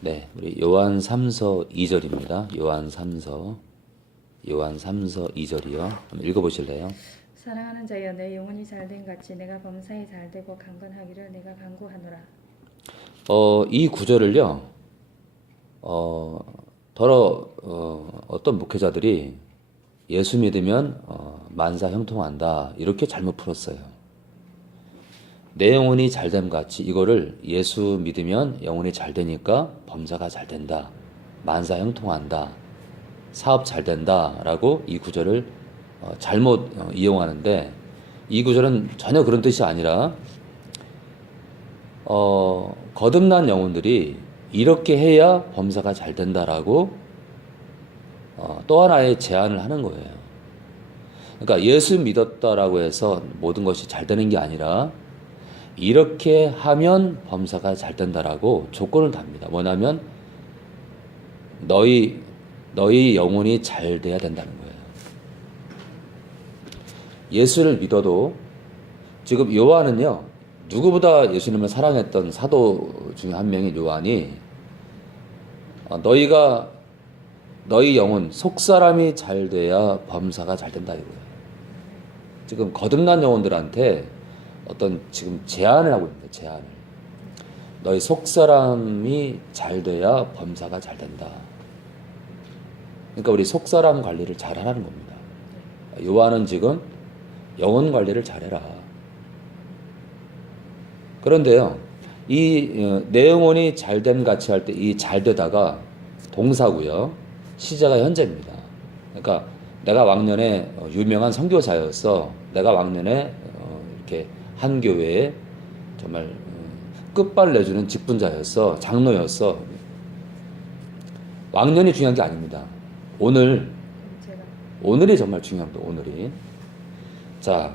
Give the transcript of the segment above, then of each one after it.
네, 우리 요한 3서 2절입니다. 요한 3서 2절이요. 한번 읽어보실래요? 사랑하는 자여 내 영혼이 잘된 같이 내가 범사에 잘되고 강건하기를 내가 간구하노라. 이 구절을요. 어떤 목회자들이 예수 믿으면 만사 형통한다 이렇게 잘못 풀었어요. 내 영혼이 잘됨 같이 이거를 예수 믿으면 영혼이 잘 되니까 범사가 잘 된다, 만사 형통한다, 사업 잘 된다라고 이 구절을 잘못 이용하는데, 이 구절은 전혀 그런 뜻이 아니라 거듭난 영혼들이 이렇게 해야 범사가 잘 된다라고 또 하나의 제안을 하는 거예요. 그러니까 예수 믿었다라고 해서 모든 것이 잘 되는 게 아니라 이렇게 하면 범사가 잘 된다라고 조건을 답니다. 뭐냐면 너희 영혼이 잘 돼야 된다는 거예요. 예수를 믿어도 지금 요한은요, 누구보다 예수님을 사랑했던 사도 중에 한 명인 요한이 너희 영혼 속사람이 잘 돼야 범사가 잘 된다 이거예요. 지금 거듭난 영혼들한테 어떤 지금 제안을 하고 있는데, 제안을. 너희 속사람이 잘 돼야 범사가 잘 된다. 그러니까 우리 속사람 관리를 잘 하라는 겁니다. 요한은 지금 영혼 관리를 잘해라. 그런데요, 내 영혼이 잘됨 같이 할 때 이 잘되다가 동사고요, 시제가 현재입니다. 그러니까 내가 왕년에 유명한 선교사였어. 내가 왕년에 이렇게 한 교회에 정말 끝발 내주는 직분자였어. 장로였어. 왕년이 중요한 게 아닙니다. 오늘이 정말 중요합니다. 오늘이. 자,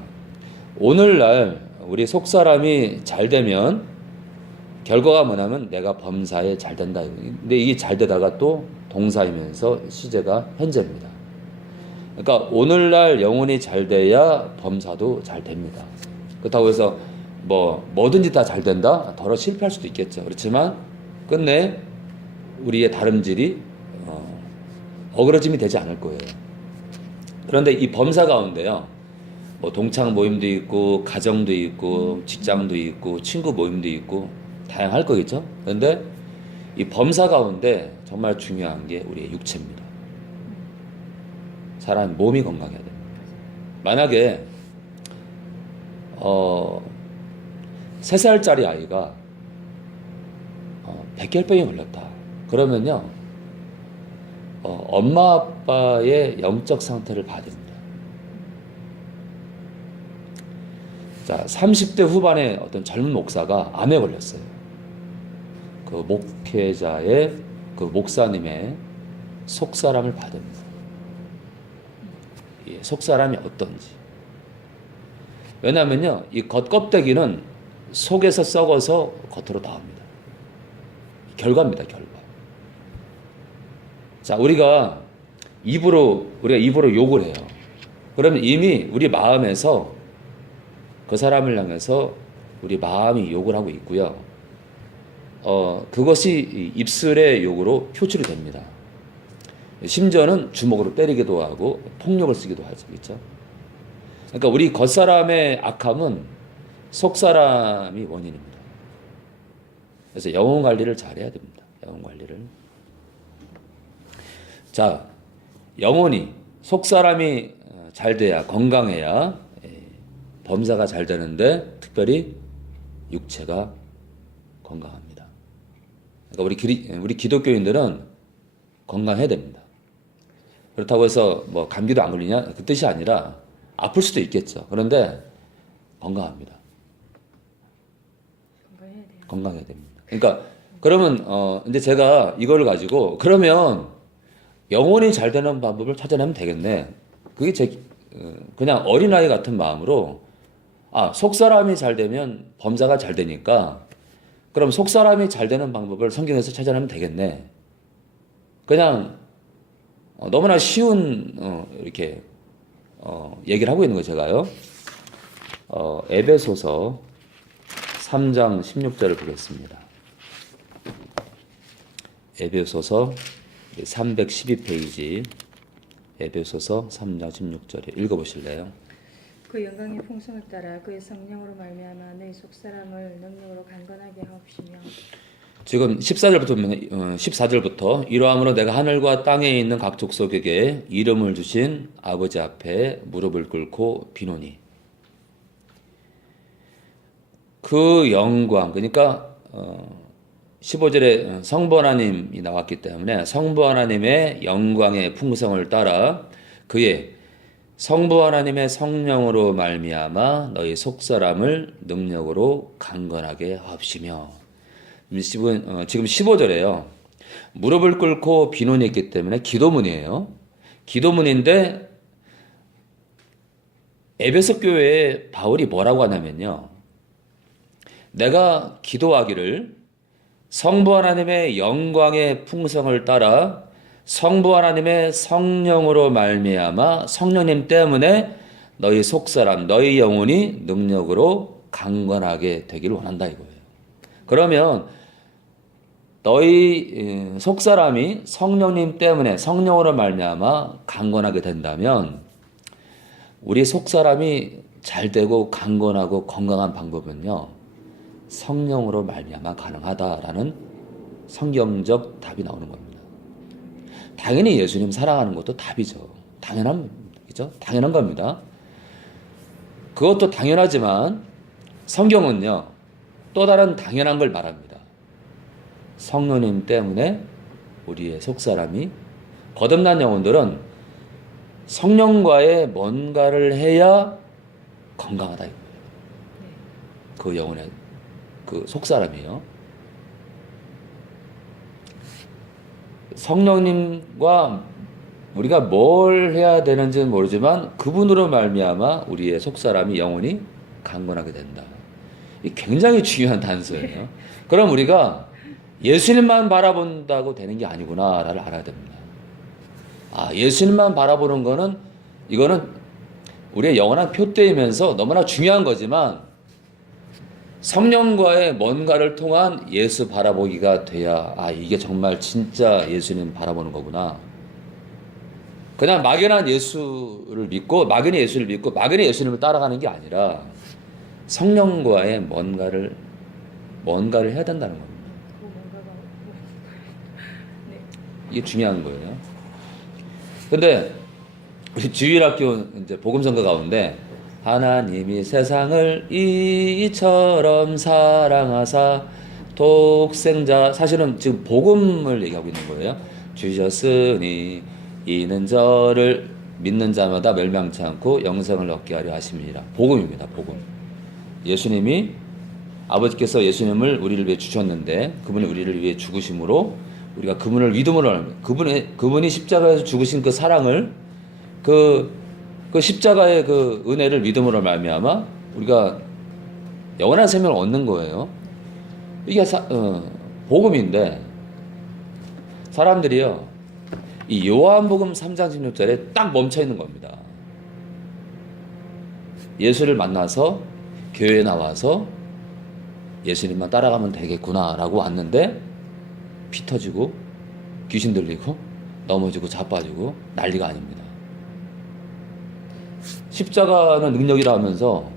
오늘날 우리 속사람이 잘 되면 결과가 뭐냐면 내가 범사에 잘 된다. 근데 이게 잘 되다가 또 동사이면서 시제가 현재입니다. 그러니까 오늘날 영혼이 잘 돼야 범사도 잘 됩니다. 그렇다고 해서 뭐든지 다 잘 된다? 더러 실패할 수도 있겠죠. 그렇지만 끝내 우리의 다름질이 어그러짐이 되지 않을 거예요. 그런데 이 범사 가운데요, 뭐 동창 모임도 있고 가정도 있고 직장도 있고 친구 모임도 있고 다양할 거겠죠. 그런데 이 범사 가운데 정말 중요한 게 우리의 육체입니다. 사람 몸이 건강해야 됩니다. 만약에 3살짜리 아이가 백혈병에 걸렸다. 그러면요, 엄마 아빠의 영적 상태를 봐야 됩니다. 자, 30대 후반에 어떤 젊은 목사가 암에 걸렸어요. 그 목회자의 그 목사님의 속사람을 봐야 됩니다. 속사람이 어떤지. 왜냐하면요, 이 겉껍데기는 속에서 썩어서 겉으로 나옵니다. 결과입니다, 결과. 자, 우리가 입으로 욕을 해요. 그러면 이미 우리 마음에서 그 사람을 향해서 우리 마음이 욕을 하고 있고요. 그것이 입술의 욕으로 표출이 됩니다. 심지어는 주먹으로 때리기도 하고 폭력을 쓰기도 하죠. 그렇죠? 그러니까 우리 겉사람의 악함은 속사람이 원인입니다. 그래서 영혼 관리를 잘해야 됩니다. 영혼 관리를. 자, 영혼이, 속사람이 잘 돼야, 건강해야 범사가 잘 되는데, 특별히 육체가 건강합니다. 그러니까 우리 기독교인들은 건강해야 됩니다. 그렇다고 해서 뭐 감기도 안 걸리냐? 그 뜻이 아니라 아플 수도 있겠죠. 그런데 건강합니다. 건강해야 됩니다. 그러니까 그러면 이제 제가 이거를 가지고 그러면 영혼이 잘 되는 방법을 찾아내면 되겠네. 그게 그냥 어린아이 같은 마음으로 속사람이 잘 되면 범사가 잘 되니까 그럼 속사람이 잘 되는 방법을 성경에서 찾아내면 되겠네. 그냥 너무나 쉬운 이렇게 얘기를 하고 있는 거예요, 제가요. 에베소서 3장 16절을 보겠습니다. 에베소서 312페이지 에베소서 3장 16절에 읽어보실래요? 그 영광의 풍성을 따라 그의 성령으로 말미암아 너희 속사람을 능력으로 강건하게 하옵시며. 지금 14절부터 이러함으로 내가 하늘과 땅에 있는 각 족속에게 이름을 주신 아버지 앞에 무릎을 꿇고 비노니 그 영광, 그러니까 15절에 성부 하나님이 나왔기 때문에 성부 하나님의 영광의 풍성을 따라 그의 성부 하나님의 성령으로 말미암아 너희 속사람을 능력으로 강건하게 하옵시며. 지금 15절에요. 무릎을 꿇고 비논이 있기 때문에 기도문이에요. 기도문인데 에베소 교회에 바울이 뭐라고 하냐면요. 내가 기도하기를 성부 하나님의 영광의 풍성을 따라 성부 하나님의 성령으로 말미암아 성령님 때문에 너희 속사람, 너희 영혼이 능력으로 강건하게 되기를 원한다 이거예요. 그러면 너희 속사람이 성령님 때문에 성령으로 말미암아 강건하게 된다면 우리 속사람이 잘 되고 강건하고 건강한 방법은요. 성령으로 말미암아 가능하다라는 성경적 답이 나오는 겁니다. 당연히 예수님 사랑하는 것도 답이죠. 그죠? 당연한 겁니다. 그것도 당연하지만 성경은요. 또 다른 당연한 걸 말합니다. 성령님 때문에 우리의 속사람이 거듭난 영혼들은 성령과의 뭔가를 해야 건강하다 이거예요. 그 영혼의 그 속사람이요. 성령님과 우리가 뭘 해야 되는지는 모르지만 그분으로 말미암아 우리의 속사람이 영혼이 강건하게 된다. 이 굉장히 중요한 단서예요. 그럼 우리가 예수님만 바라본다고 되는 게 아니구나를 알아야 됩니다. 예수님만 바라보는 거는 이거는 우리의 영원한 표대이면서 너무나 중요한 거지만 성령과의 뭔가를 통한 예수 바라보기가 돼야 이게 정말 진짜 예수님 바라보는 거구나. 그냥 막연한 예수를 믿고 막연히 예수를 믿고 막연히 예수님을 따라가는 게 아니라 성령과의 뭔가를 해야 된다는 겁니다. 이게 중요한 거예요. 근데 우리 주일학교 이제 복음성가 가운데 하나님이 세상을 이처럼 사랑하사 독생자, 사실은 지금 복음을 얘기하고 있는 거예요. 주셨으니 이는 저를 믿는 자마다 멸망치 않고 영생을 얻게 하려 하심이라. 복음입니다. 복음. 예수님이 아버지께서 예수님을 우리를 위해 주셨는데 그분이 우리를 위해 죽으심으로 우리가 그분을 믿음으로 그분이 십자가에서 죽으신 그 사랑을 그 십자가의 그 은혜를 믿음으로 말미암아 우리가 영원한 생명을 얻는 거예요. 이게 복음인데 사람들이요 이 요한복음 3장 16절에 딱 멈춰 있는 겁니다. 예수를 만나서 교회에 나와서 예수님만 따라가면 되겠구나라고 왔는데 피 터지고 귀신 들리고 넘어지고 자빠지고 난리가 아닙니다. 십자가는 능력이라 하면서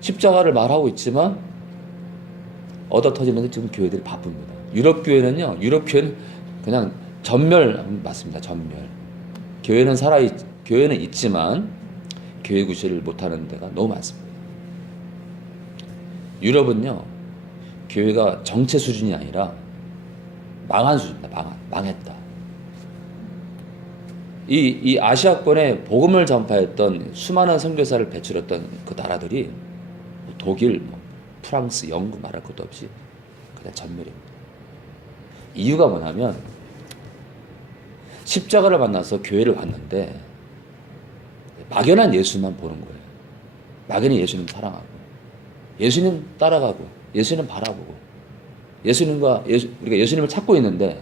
십자가를 말하고 있지만 얻어 터지는데 지금 교회들이 바쁩니다. 유럽 교회는 그냥 전멸 맞습니다. 전멸. 교회는 있지만 교회 구실을 못하는 데가 너무 많습니다. 유럽은요 교회가 정체 수준이 아니라 망한 수준입니다. 망했다. 이 아시아권에 복음을 전파했던 수많은 선교사를 배출했던 그 나라들이 독일, 프랑스, 영국 말할 것도 없이 그냥 전멸입니다. 이유가 뭐냐면 십자가를 만나서 교회를 왔는데 막연한 예수만 보는 거예요. 막연히 예수님 사랑하고 예수님 따라가고 예수님 바라보고 우리가 예수님을 찾고 있는데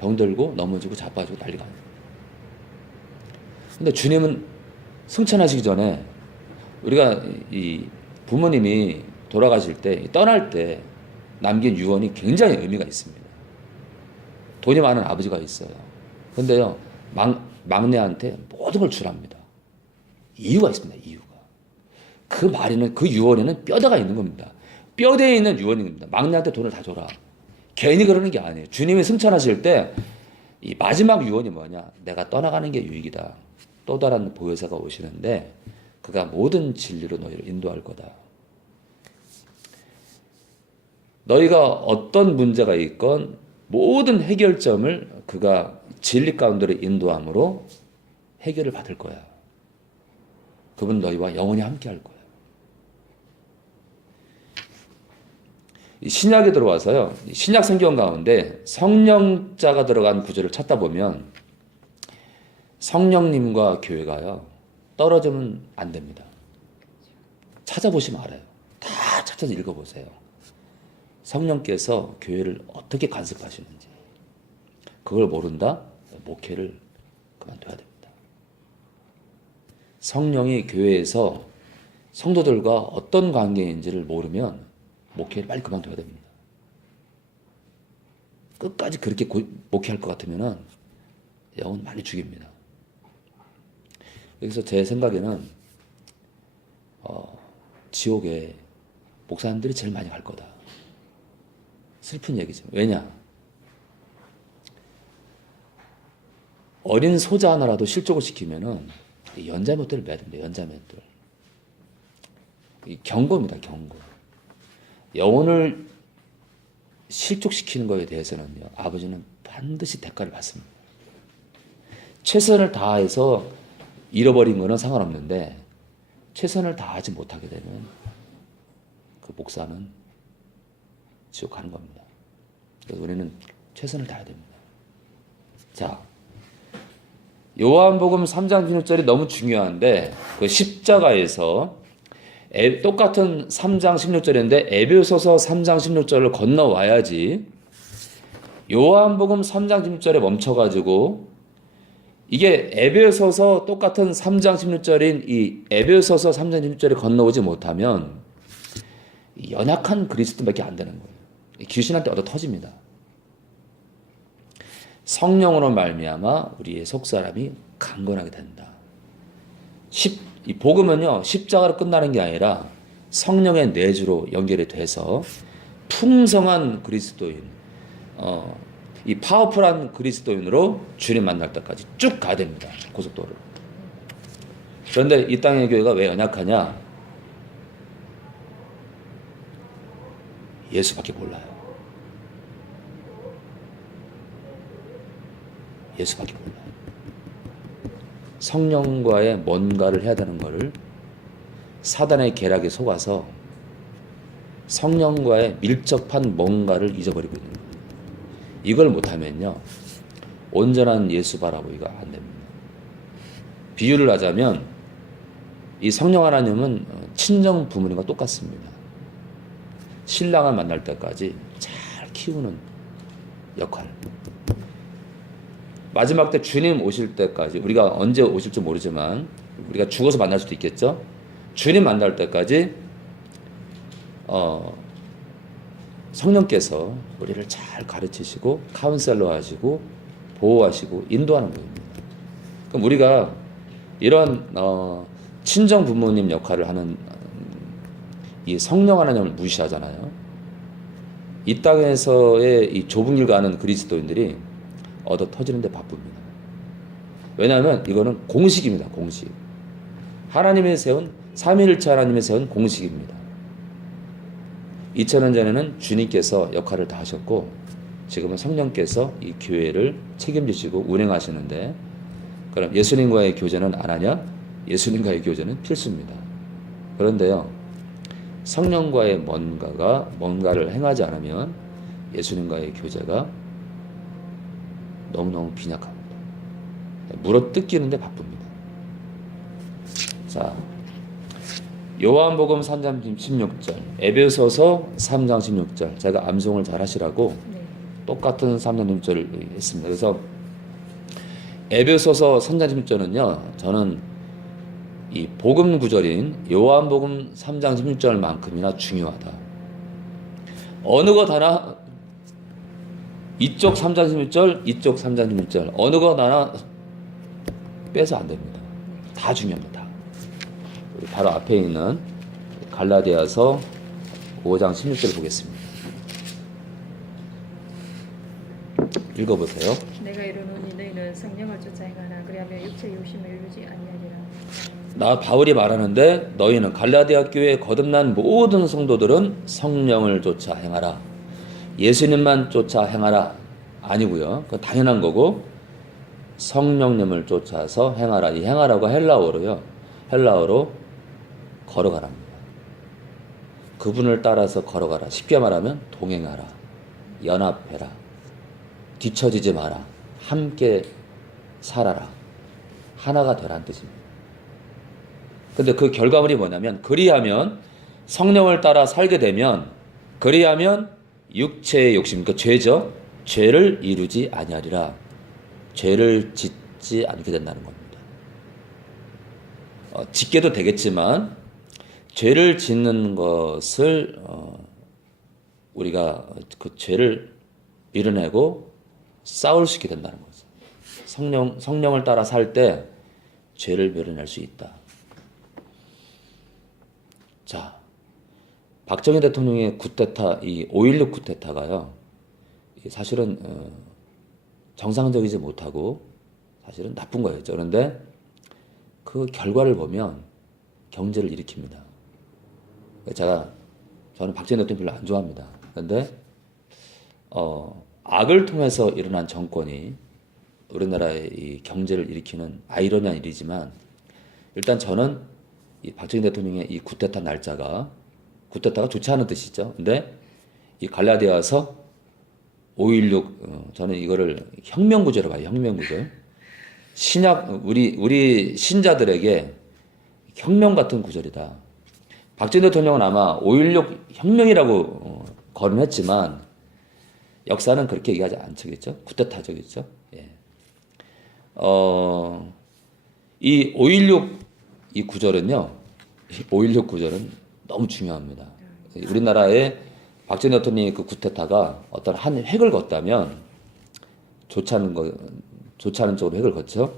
병들고 넘어지고 자빠지고 난리가 아니에요. 근데 주님은 승천하시기 전에 우리가 이 부모님이 돌아가실 때 떠날 때 남긴 유언이 굉장히 의미가 있습니다. 돈이 많은 아버지가 있어요. 근데요, 막내한테 모든 걸 주랍니다. 이유가 있습니다. 이유가. 그 말에는, 그 유언에는 뼈대가 있는 겁니다. 뼈대에 있는 유언입니다. 막내한테 돈을 다 줘라. 괜히 그러는 게 아니에요. 주님이 승천하실 때 이 마지막 유언이 뭐냐? 내가 떠나가는 게 유익이다. 또 다른 보혜사가 오시는데 그가 모든 진리로 너희를 인도할 거다. 너희가 어떤 문제가 있건 모든 해결점을 그가 진리 가운데로 인도함으로 해결을 받을 거야. 그분 너희와 영원히 함께 할 거야. 신약에 들어와서요, 신약 성경 가운데 성령자가 들어간 구절을 찾다 보면 성령님과 교회가요, 떨어지면 안 됩니다. 찾아보시면 알아요. 다 찾아서 읽어보세요. 성령께서 교회를 어떻게 간섭하시는지. 그걸 모른다? 목회를 그만둬야 됩니다. 성령이 교회에서 성도들과 어떤 관계인지를 모르면 목회를 빨리 그만둬야 됩니다. 끝까지 그렇게 목회할 것 같으면 영혼 많이 죽입니다. 여기서 제 생각에는 지옥에 목사님들이 제일 많이 갈 거다. 슬픈 얘기죠. 왜냐? 어린 소자 하나라도 실족을 시키면은 연자못들을 매야 됩니다. 연자못들. 경고입니다. 경고. 영혼을 실족시키는 것에 대해서는요, 아버지는 반드시 대가를 받습니다. 최선을 다해서 잃어버린 거는 상관없는데 최선을 다하지 못하게 되면 그 목사는 지옥 가는 겁니다. 그래서 우리는 최선을 다해야 됩니다. 자, 요한복음 3장 16절이 너무 중요한데 그 십자가에서 똑같은 3장 16절인데 에베소서 3장 16절을 건너와야지 요한복음 3장 16절에 멈춰가지고 이게 에베소서 똑같은 3장 16절인 이 에베소서 3장 16절에 건너오지 못하면 연약한 그리스도밖에 안 되는 거예요. 귀신한테 얻어 터집니다. 성령으로 말미암아 우리의 속사람이 강건하게 된다. 이 복음은요, 십자가로 끝나는 게 아니라 성령의 내주로 연결이 돼서 풍성한 그리스도인, 이 파워풀한 그리스도인으로 주님 만날 때까지 쭉 가야 됩니다. 고속도로를. 그런데 이 땅의 교회가 왜 연약하냐? 예수밖에 몰라요. 예수밖에 몰라요. 성령과의 뭔가를 해야 되는 것을 사단의 계략에 속아서 성령과의 밀접한 뭔가를 잊어버리고 있는 거예요. 이걸 못하면요, 온전한 예수 바라보기가 안 됩니다. 비유를 하자면 이 성령 하나님은 친정 부모님과 똑같습니다. 신랑을 만날 때까지 잘 키우는 역할. 마지막 때 주님 오실 때까지, 우리가 언제 오실지 모르지만 우리가 죽어서 만날 수도 있겠죠. 주님 만날 때까지 성령께서 우리를 잘 가르치시고 카운셀러 하시고 보호하시고 인도하는 거입니다. 그럼 우리가 이런 친정 부모님 역할을 하는 이 성령 하나님을 무시하잖아요. 이 땅에서의 이 좁은 길 가는 그리스도인들이 얻어 터지는데 바쁩니다. 왜냐하면 이거는 공식입니다. 공식. 하나님이 세운, 삼위일체 하나님이 세운 공식입니다. 2000년 전에는 주님께서 역할을 다 하셨고 지금은 성령께서 이 교회를 책임지시고 운행하시는데, 그럼 예수님과의 교제는 안 하냐? 예수님과의 교제는 필수입니다. 그런데요, 성령과의 뭔가를 행하지 않으면 예수님과의 교제가 너무너무 빈약합니다. 물어뜯기는데 바쁩니다. 자, 요한복음 3장 16절, 에베소서 3장 16절, 제가 암송을 잘 하시라고 똑같은 3장 16절을 했습니다. 그래서 에베소서 3장 16절은요, 저는 이 복음 구절인 요한복음 3장 16절만큼이나 중요하다. 어느 것 하나 이쪽 3장 16절, 이쪽 3장 16절 어느 거 하나 빼서 안 됩니다. 다 중요합니다. 우리 바로 앞에 있는 갈라디아서 5장 16절 보겠습니다. 읽어보세요. 내가 이르노니 너희는 성령을 쫓아 행하라. 그리하면 육체 욕심을 이루지 아니하리라. 나 바울이 말하는데 너희는 갈라디아 교회에 거듭난 모든 성도들은 성령을 쫓아 행하라. 예수님만 쫓아 행하라. 아니고요. 그건 당연한 거고 성령님을 쫓아서 행하라. 이 행하라고 헬라어로 걸어가랍니다. 그분을 따라서 걸어가라. 쉽게 말하면 동행하라. 연합해라. 뒤처지지 마라. 함께 살아라. 하나가 되라는 뜻입니다. 근데 그 결과물이 뭐냐면 그리하면 성령을 따라 살게 되면 그리하면 육체의 욕심, 그러니까 죄죠. 죄를 이루지 아니하리라. 죄를 짓지 않게 된다는 겁니다. 짓게도 되겠지만 죄를 짓는 것을 우리가 그 죄를 밀어내고 싸울 수 있게 된다는 거죠. 성령을 따라 살 때 죄를 밀어낼 수 있다. 자, 박정희 대통령의 쿠데타, 이 5.16 쿠데타가요, 사실은 정상적이지 못하고 사실은 나쁜 거였죠. 그런데 그 결과를 보면 경제를 일으킵니다. 저는 박정희 대통령 별로 안 좋아합니다. 그런데 악을 통해서 일어난 정권이 우리나라의 이 경제를 일으키는 아이러니한 일이지만 일단 저는 이 박정희 대통령의 이 쿠데타 날짜가 쿠데타가 좋지 않은 뜻이죠. 근데 이 갈라디아서 5.16 저는 이거를 혁명구조로 봐요. 혁명구조. 신약 우리 신자들에게 혁명 같은 구절이다. 박정희 대통령은 아마 5.16 혁명이라고 거론했지만 역사는 그렇게 얘기하지 않겠죠. 쿠데타적이죠. 예. 이 5.16 이 구절은요. 5.16 구절은 너무 중요합니다. 우리나라의 박정희 대통령의 그 쿠데타가 어떤 한 획을 걷다면 좋지 않은 쪽으로 획을 걷죠.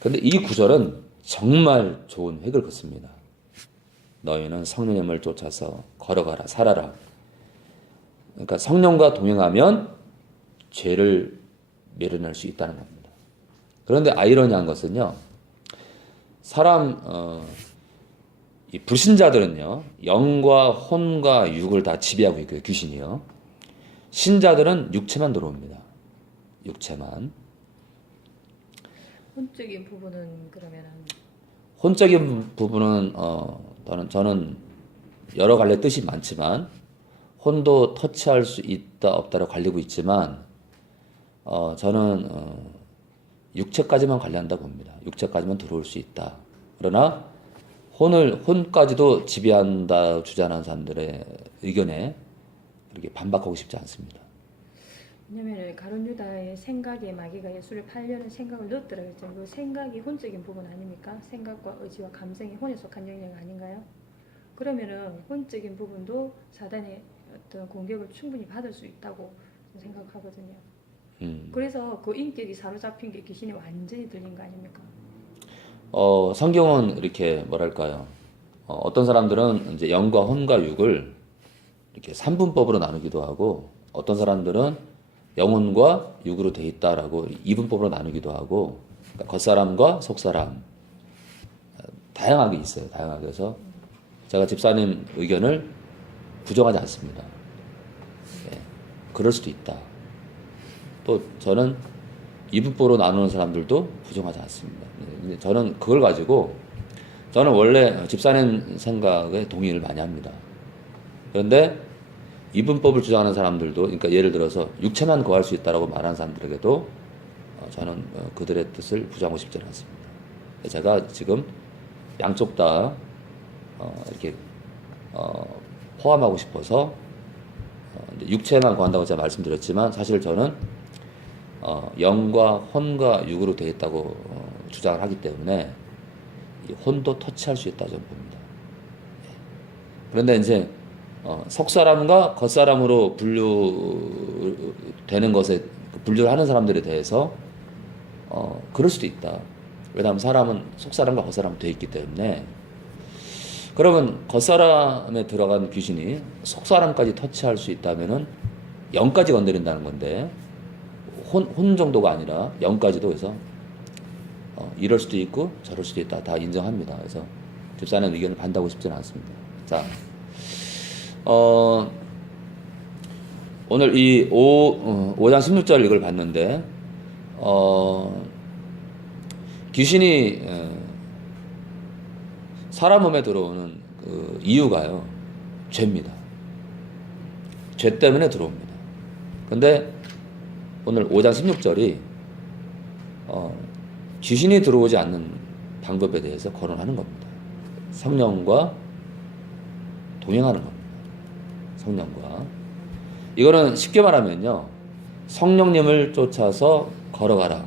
그런데 이 구절은 정말 좋은 획을 걷습니다. 너희는 성령님을 쫓아서 걸어가라, 살아라. 그러니까 성령과 동행하면 죄를 밀어낼 수 있다는 겁니다. 그런데 아이러니한 것은요, 이 불신자들은요, 영과 혼과 육을 다 지배하고 있고요, 귀신이요. 신자들은 육체만 들어옵니다. 육체만. 혼적인 부분은 그러면은 혼적인 부분은 저는 여러 갈래 뜻이 많지만 혼도 터치할 수 있다 없다로 갈리고 있지만 저는 육체까지만 관리한다고 봅니다. 육체까지만 들어올 수 있다. 그러나 혼까지도 지배한다 주장하는 사람들의 의견에 그렇게 반박하고 싶지 않습니다. 왜냐면 가룟 유다의 생각에 마귀가 예수를 팔려는 생각을 넣었더라 그랬잖아요. 그 생각이 혼적인 부분 아닙니까? 생각과 의지와 감성이 혼에 속한 영역 아닌가요? 그러면은 혼적인 부분도 사단의 어떤 공격을 충분히 받을 수 있다고 생각하거든요. 그래서 그 인격이 사로잡힌 게 귀신이 완전히 들린 거 아닙니까? 성경은 이렇게 뭐랄까요? 어떤 사람들은 이제 영과 혼과 육을 이렇게 3분법으로 나누기도 하고 어떤 사람들은 영혼과 육으로 돼 있다라고 2분법으로 나누기도 하고 그러니까 겉사람과 속사람 다양하게 있어요. 다양하게 해서 제가 집사님 의견을 부정하지 않습니다. 네, 그럴 수도 있다. 또 저는 2분법으로 나누는 사람들도 부정하지 않습니다. 근데 저는 그걸 가지고 저는 원래 집사님 생각에 동의를 많이 합니다. 그런데 이분법을 주장하는 사람들도, 그러니까 예를 들어서 육체만 거할 수 있다라고 말하는 사람들에게도 저는 그들의 뜻을 부정하고 싶지 않습니다. 제가 지금 양쪽 다 이렇게 포함하고 싶어서 육체만 거한다고 제가 말씀드렸지만 사실 저는 영과 혼과 육으로 되어 있다고 주장을 하기 때문에 이 혼도 터치할 수 있다 저는 봅니다. 그런데 이제 속사람과 겉사람으로 분류되는 것에 분류를 하는 사람들에 대해서 그럴 수도 있다. 왜냐하면 사람은 속사람과 겉사람 돼 있기 때문에. 그러면 겉사람에 들어간 귀신이 속사람까지 터치할 수 있다면은 영까지 건드린다는 건데 혼 정도가 아니라 영까지도. 그래서 이럴 수도 있고 저럴 수도 있다. 다 인정합니다. 그래서 집사님 의견을 반대하고 싶지는 않습니다. 자, 오늘 이 5장 16절 이걸 봤는데 귀신이 사람 몸에 들어오는 그 이유가요, 죄입니다. 죄 때문에 들어옵니다. 근데 오늘 5장 16절이 귀신이 들어오지 않는 방법에 대해서 거론하는 겁니다. 성령과 동행하는 겁니다. 성령과. 이거는 쉽게 말하면요, 성령님을 쫓아서 걸어가라.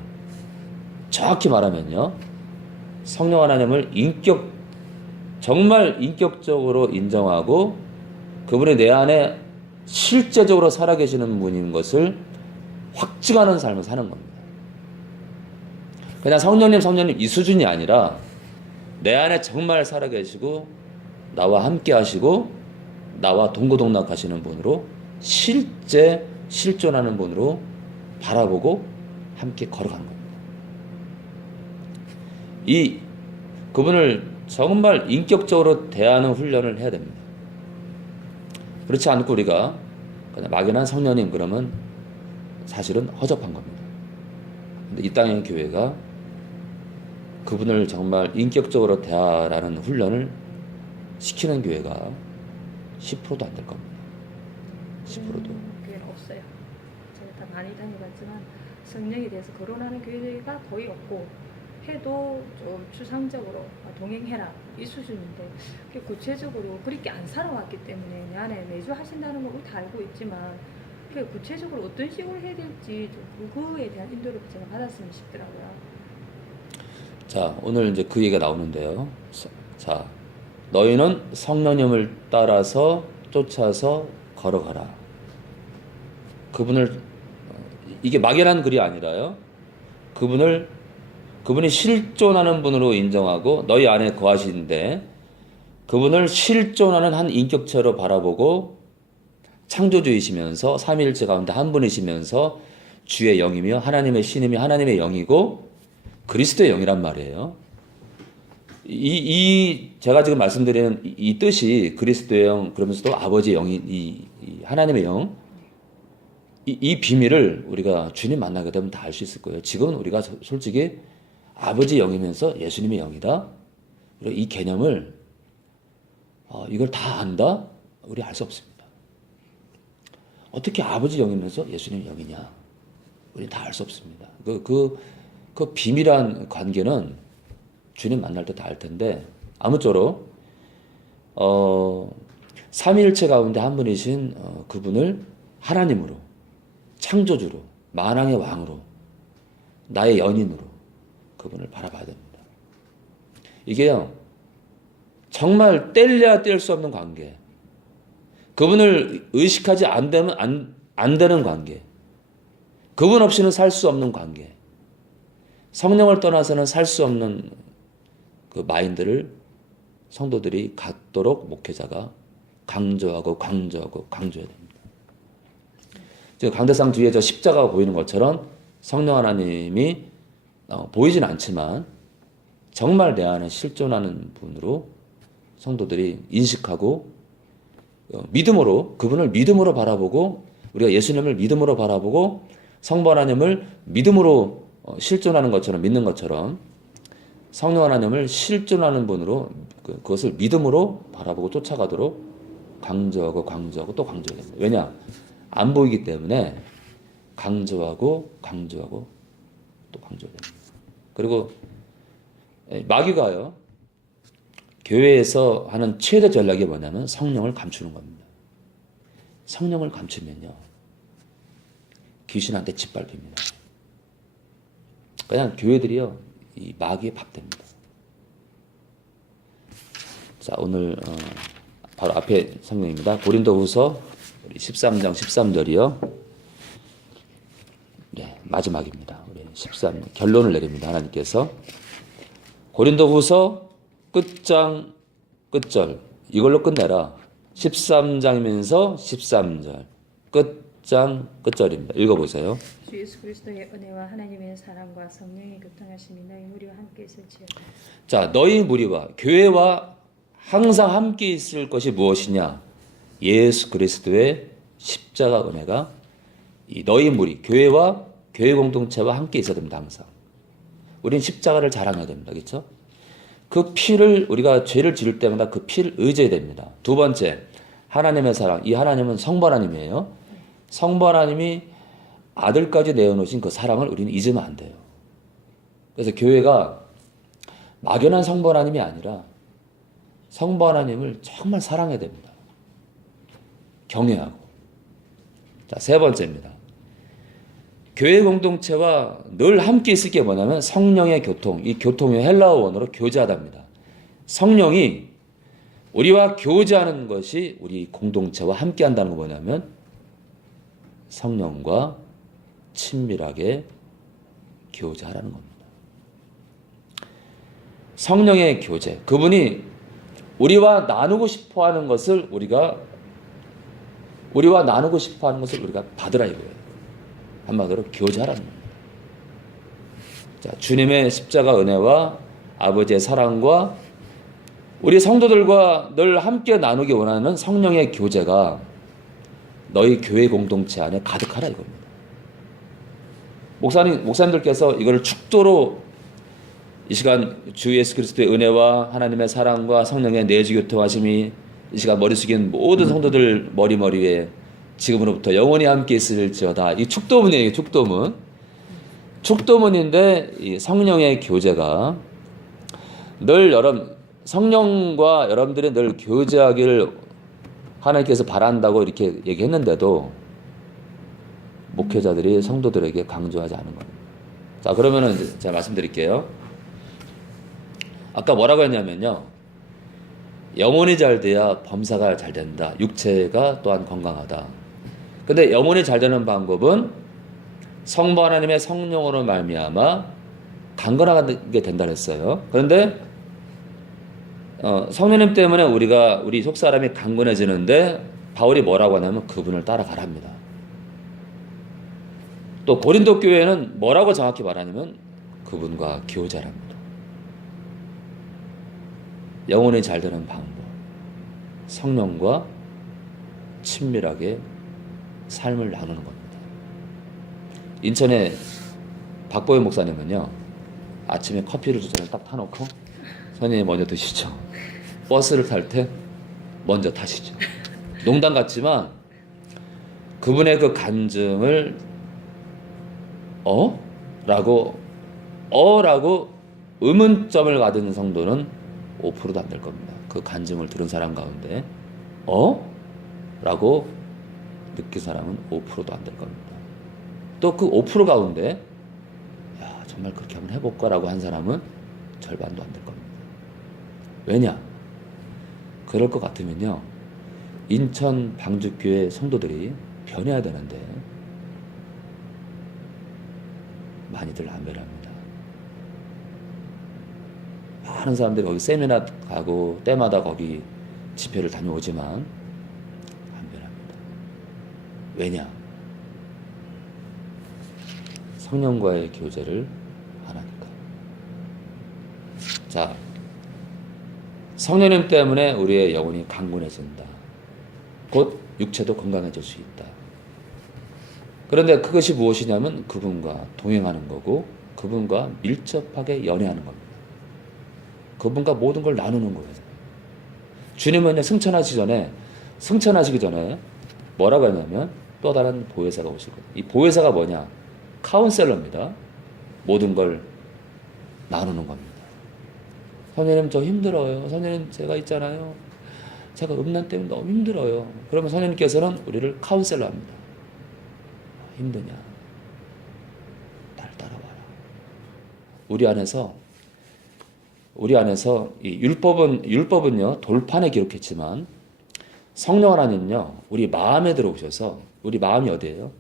정확히 말하면요, 성령 하나님을 정말 인격적으로 인정하고 그분이 내 안에 실제적으로 살아계시는 분인 것을 확증하는 삶을 사는 겁니다. 그냥 성령님 이 수준이 아니라 내 안에 정말 살아계시고 나와 함께 하시고 나와 동고동락 하시는 분으로 실제 실존하는 분으로 바라보고 함께 걸어가는 겁니다. 그분을 정말 인격적으로 대하는 훈련을 해야 됩니다. 그렇지 않고 우리가 그냥 막연한 성령님 그러면 사실은 허접한 겁니다. 근데 이 땅의 교회가 그분을 정말 인격적으로 대하라는 훈련을 시키는 교회가 10%도 안 될 겁니다. 10%도. 교회는 없어요. 제가 다 많이 다녀봤지만 성령에 대해서 거론하는 교회가 거의 없고, 해도 좀 추상적으로 동행해라 이 수준인데, 구체적으로 그렇게 안 살아왔기 때문에 내 안에 매주 하신다는 걸 다 알고 있지만 구체적으로 어떤 식으로 해야 될지 그거에 대한 인도를 제가 받았으면 싶더라고요. 자, 오늘 이제 그 얘기가 나오는데요. 자, 너희는 성령님을 따라서 쫓아서 걸어가라. 이게 막연한 글이 아니라요, 그분이 실존하는 분으로 인정하고 너희 안에 거하시는데 그분을 실존하는 한 인격체로 바라보고 창조주이시면서 삼위일체 가운데 한 분이시면서 주의 영이며 하나님의 신임이 하나님의 영이고 그리스도의 영이란 말이에요. 제가 지금 말씀드리는 이 뜻이 그리스도의 영, 그러면서도 아버지의 영이 이 하나님의 영, 이 비밀을 우리가 주님 만나게 되면 다 알 수 있을 거예요. 지금은 우리가 솔직히 아버지 영이면서 예수님의 영이다, 이 개념을 이걸 다 안다? 우리 알 수 없습니다. 어떻게 아버지 영이면서 예수님의 영이냐? 우리 다 알 수 없습니다. 그 비밀한 관계는 주님 만날 때 다 알 텐데, 아무쪼록 삼위일체 가운데 한 분이신 그분을 하나님으로, 창조주로, 만왕의 왕으로, 나의 연인으로 그분을 바라봐야 됩니다. 이게요, 정말 뗄래야 뗄 수 없는 관계, 그분을 의식하지 안 되는 관계, 그분 없이는 살 수 없는 관계, 성령을 떠나서는 살 수 없는 그 마인드를 성도들이 갖도록 목회자가 강조해야 됩니다. 지금 강대상 뒤에 저 십자가가 보이는 것처럼 성령 하나님이 보이진 않지만 정말 내 안에 실존하는 분으로 성도들이 인식하고 그분을 믿음으로 바라보고, 우리가 예수님을 믿음으로 바라보고 성부 하나님을 믿음으로 실존하는 것처럼, 믿는 것처럼 성령 하나님을 실존하는 분으로 그것을 믿음으로 바라보고 쫓아가도록 강조하고 또 강조해야 됩니다. 왜냐? 안 보이기 때문에 강조하고 또 강조해야 됩니다. 그리고 마귀가요, 교회에서 하는 최대 전략이 뭐냐면 성령을 감추는 겁니다. 성령을 감추면요, 귀신한테 짓밟힙니다. 그냥 교회들이요, 이 마귀의 밥 됩니다. 자, 오늘 바로 앞에 성경입니다. 고린도후서 우리 13장 13절이요. 네, 마지막입니다. 우리 13 결론을 내립니다. 하나님께서 고린도후서 끝장 끝절 이걸로 끝내라. 13장이면서 13절 끝장 끝절입니다. 읽어보세요. 주 예수 그리스도의 은혜와 하나님의 사랑과 성령의 교통하심이 너희 무리와 함께 있을지어다. 자, 너희 무리와 교회와 항상 함께 있을 것이 무엇이냐? 예수 그리스도의 십자가 은혜가 이 너희 무리, 교회와 교회 공동체와 함께 있어야 됩니다. 항상. 우리는 십자가를 자랑해야 됩니다. 그렇죠? 그 피를 우리가 죄를 지을 때마다 그 피를 의지해야 됩니다. 두 번째, 하나님의 사랑. 이 하나님은 성부 하나님이에요. 성부 하나님이 아들까지 내어놓으신 그 사랑을 우리는 잊으면 안 돼요. 그래서 교회가 막연한 성부 하나님이 아니라 성부 하나님을 정말 사랑해야 됩니다. 경외하고. 자, 세 번째입니다. 교회 공동체와 늘 함께 있을 게 뭐냐면 성령의 교통. 이 교통이 헬라어 원어로 교제하답니다. 성령이 우리와 교제하는 것이 우리 공동체와 함께 한다는 거 뭐냐면 성령과 친밀하게 교제하라는 겁니다. 성령의 교제. 그분이 우리와 나누고 싶어 하는 것을 우리가 받으라 이거예요. 한마디로 교제하라는 겁니다. 자, 주님의 십자가 은혜와 아버지의 사랑과 우리 성도들과 늘 함께 나누기 원하는 성령의 교제가 너희 교회 공동체 안에 가득하라 이겁니다. 목사님들께서 이걸 축도로 이 시간 주 예수 그리스도의 은혜와 하나님의 사랑과 성령의 내주 교통하심이 이 시간 머리 숙인 모든 성도들 머리에 지금으로부터 영원히 함께 있을지어다. 이 축도문이에요. 축도문인데 이 성령의 교제가 늘 성령과 여러분들이 늘 교제하기를 하나님께서 바란다고 이렇게 얘기했는데도 목회자들이 성도들에게 강조하지 않은 겁니다. 자, 그러면은 제가 말씀드릴게요. 아까 뭐라고 했냐면요. 영혼이 잘 돼야 범사가 잘 된다. 육체가 또한 건강하다. 근데 영혼이 잘 되는 방법은 성부 하나님의 성령으로 말미암아 강건하게 된다 그랬어요. 그런데 성령님 때문에 우리 속사람이 강건해지는데 바울이 뭐라고 하냐면 그분을 따라가랍니다. 또 고린도 교회는 뭐라고 정확히 말하냐면 그분과 교제랍니다. 영혼이 잘 되는 방법, 성령과 친밀하게 삶을 나누는 겁니다. 인천의 박보현 목사님은요, 아침에 커피를 주전에 딱 타놓고 선생님이 먼저 드시죠. 버스를 탈 때 먼저 타시죠. 농담 같지만 그분의 그 간증을 라고 의문점을 가진 성도는 5%도 안 될 겁니다. 그 간증을 들은 사람 가운데 라고 느낀 사람은 5%도 안 될 겁니다. 또 그 5% 가운데 야, 정말 그렇게 한번 해볼까 라고 한 사람은 절반도 안 될 겁니다. 왜냐? 그럴 것 같으면요, 인천 방주교회 성도들이 변해야 되는데 많이들 안 변합니다. 많은 사람들이 거기 세미나 가고 때마다 거기 집회를 다녀오지만 안 변합니다. 왜냐? 성령과의 교제를 안 하니까. 자, 성령님 때문에 우리의 영혼이 강건해진다. 곧 육체도 건강해질 수 있다. 그런데 그것이 무엇이냐면 그분과 동행하는 거고 그분과 밀접하게 연애하는 겁니다. 그분과 모든 걸 나누는 거예요. 주님은 승천하시기 전에 뭐라고 하냐면 또 다른 보혜사가 오실 거예요. 이 보혜사가 뭐냐? 카운셀러입니다. 모든 걸 나누는 겁니다. 선생님 저 힘들어요. 선생님 제가 있잖아요. 제가 음란 때문에 너무 힘들어요. 그러면 선생님께서는 우리를 카운셀러 합니다. 힘드냐? 날 따라와라. 우리 안에서 이 율법은요 돌판에 기록했지만 성령 하나님은요, 우리 마음에 들어오셔서, 우리 마음이 어디예요?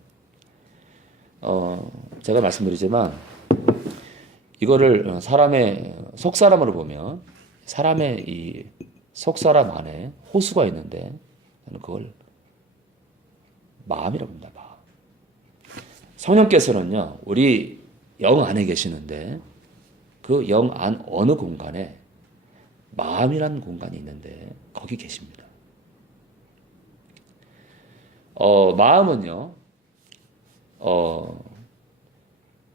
제가 말씀드리지만, 이거를 사람의 속사람으로 보면, 사람의 이 속사람 안에 호수가 있는데, 저는 그걸 마음이라고 합니다, 마음. 성령께서는요, 우리 영 안에 계시는데, 그 영 안 어느 공간에 마음이라는 공간이 있는데, 거기 계십니다. 마음은요,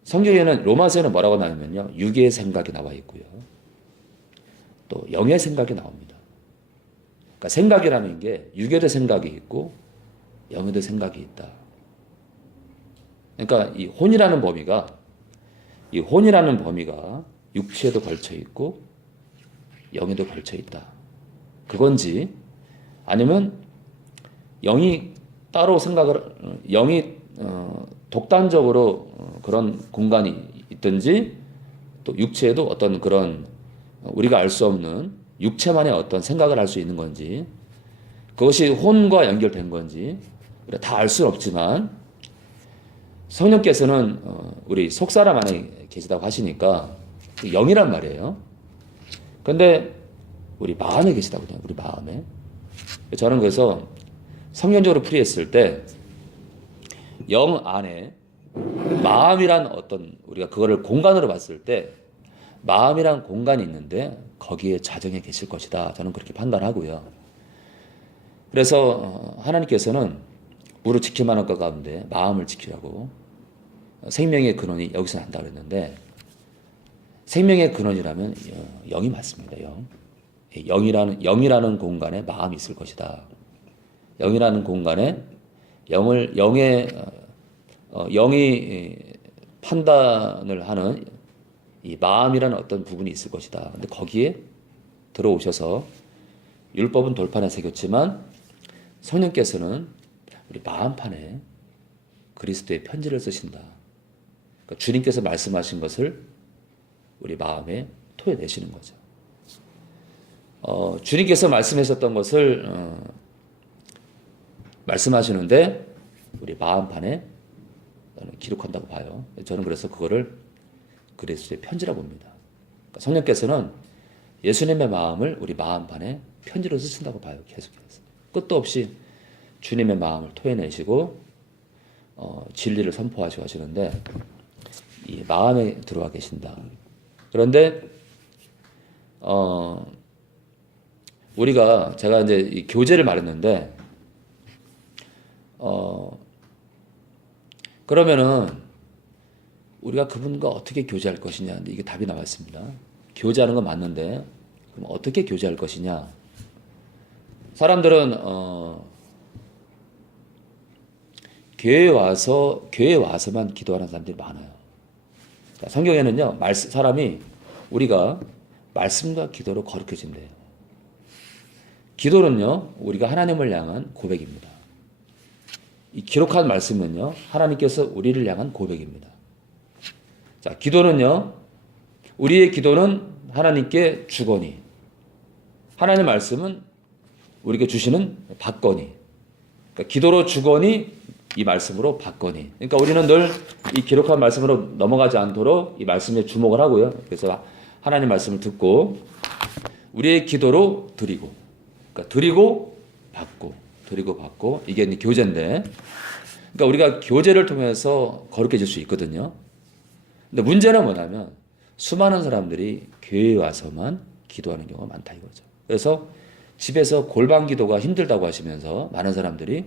성경에는 로마서에는 뭐라고 나오면요, 육의 생각이 나와 있고요, 또 영의 생각이 나옵니다. 그러니까 생각이라는 게 육에도 생각이 있고 영에도 생각이 있다. 그러니까 이 혼이라는 범위가 육체에도 걸쳐 있고 영에도 걸쳐 있다. 그건지 아니면 영이 따로 영이 독단적으로 그런 공간이 있든지, 또 육체에도 어떤 그런 우리가 알 수 없는 육체만의 어떤 생각을 할 수 있는 건지, 그것이 혼과 연결된 건지 다 알 수는 없지만, 성령께서는 우리 속사람 안에 계시다고 하시니까 영이란 말이에요. 그런데 우리 마음에 계시다고 해요. 우리 마음에. 저는 그래서 성경적으로 풀이했을 때, 영 안에 마음이란 어떤, 우리가 그거를 공간으로 봤을 때 마음이란 공간이 있는데 거기에 자정해 계실 것이다. 저는 그렇게 판단하고요. 그래서 하나님께서는 무릇 지킬만한 것 가운데 마음을 지키라고, 생명의 근원이 여기서 난다고 했는데, 생명의 근원이라면 영이 맞습니다. 영이라는 공간에 마음이 있을 것이다. 영이라는 공간에 영이 판단을 하는 이 마음이라는 어떤 부분이 있을 것이다. 근데 거기에 들어오셔서, 율법은 돌판에 새겼지만 성령께서는 우리 마음판에 그리스도의 편지를 쓰신다. 그러니까 주님께서 말씀하신 것을 우리 마음에 토해내시는 거죠. 주님께서 말씀하셨던 것을 말씀하시는데 우리 마음판에 기록한다고 봐요. 저는 그래서 그거를 그리스도의 편지라고 봅니다. 그러니까 성령께서는 예수님의 마음을 우리 마음판에 편지로 쓰신다고 봐요. 계속해서 끝도 없이 주님의 마음을 토해내시고 진리를 선포하시고 하시는데, 이 마음에 들어와 계신다. 그런데 제가 이제 이 교제를 말했는데, 그러면은 우리가 그분과 어떻게 교제할 것이냐, 근데 이게 답이 나왔습니다. 교제하는 건 맞는데 그럼 어떻게 교제할 것이냐? 사람들은 교회에 와서만 기도하는 사람들이 많아요. 성경에는요, 우리가 말씀과 기도로 거룩해진대요. 기도는요, 우리가 하나님을 향한 고백입니다. 이 기록한 말씀은요, 하나님께서 우리를 향한 고백입니다. 자, 우리의 기도는 하나님께 주거니, 하나님의 말씀은 우리에게 주시는 받거니. 그러니까 기도로 주거니, 이 말씀으로 받거니. 그러니까 우리는 늘 이 기록한 말씀으로 넘어가지 않도록 이 말씀에 주목을 하고요. 그래서 하나님 말씀을 듣고 우리의 기도로 드리고, 그러니까 드리고 받고, 이게 교제인데, 그러니까 우리가 교제를 통해서 거룩해질 수 있거든요. 근데 문제는 뭐냐면 수많은 사람들이 교회에 와서만 기도하는 경우가 많다 이거죠. 그래서 집에서 골방 기도가 힘들다고 하시면서 많은 사람들이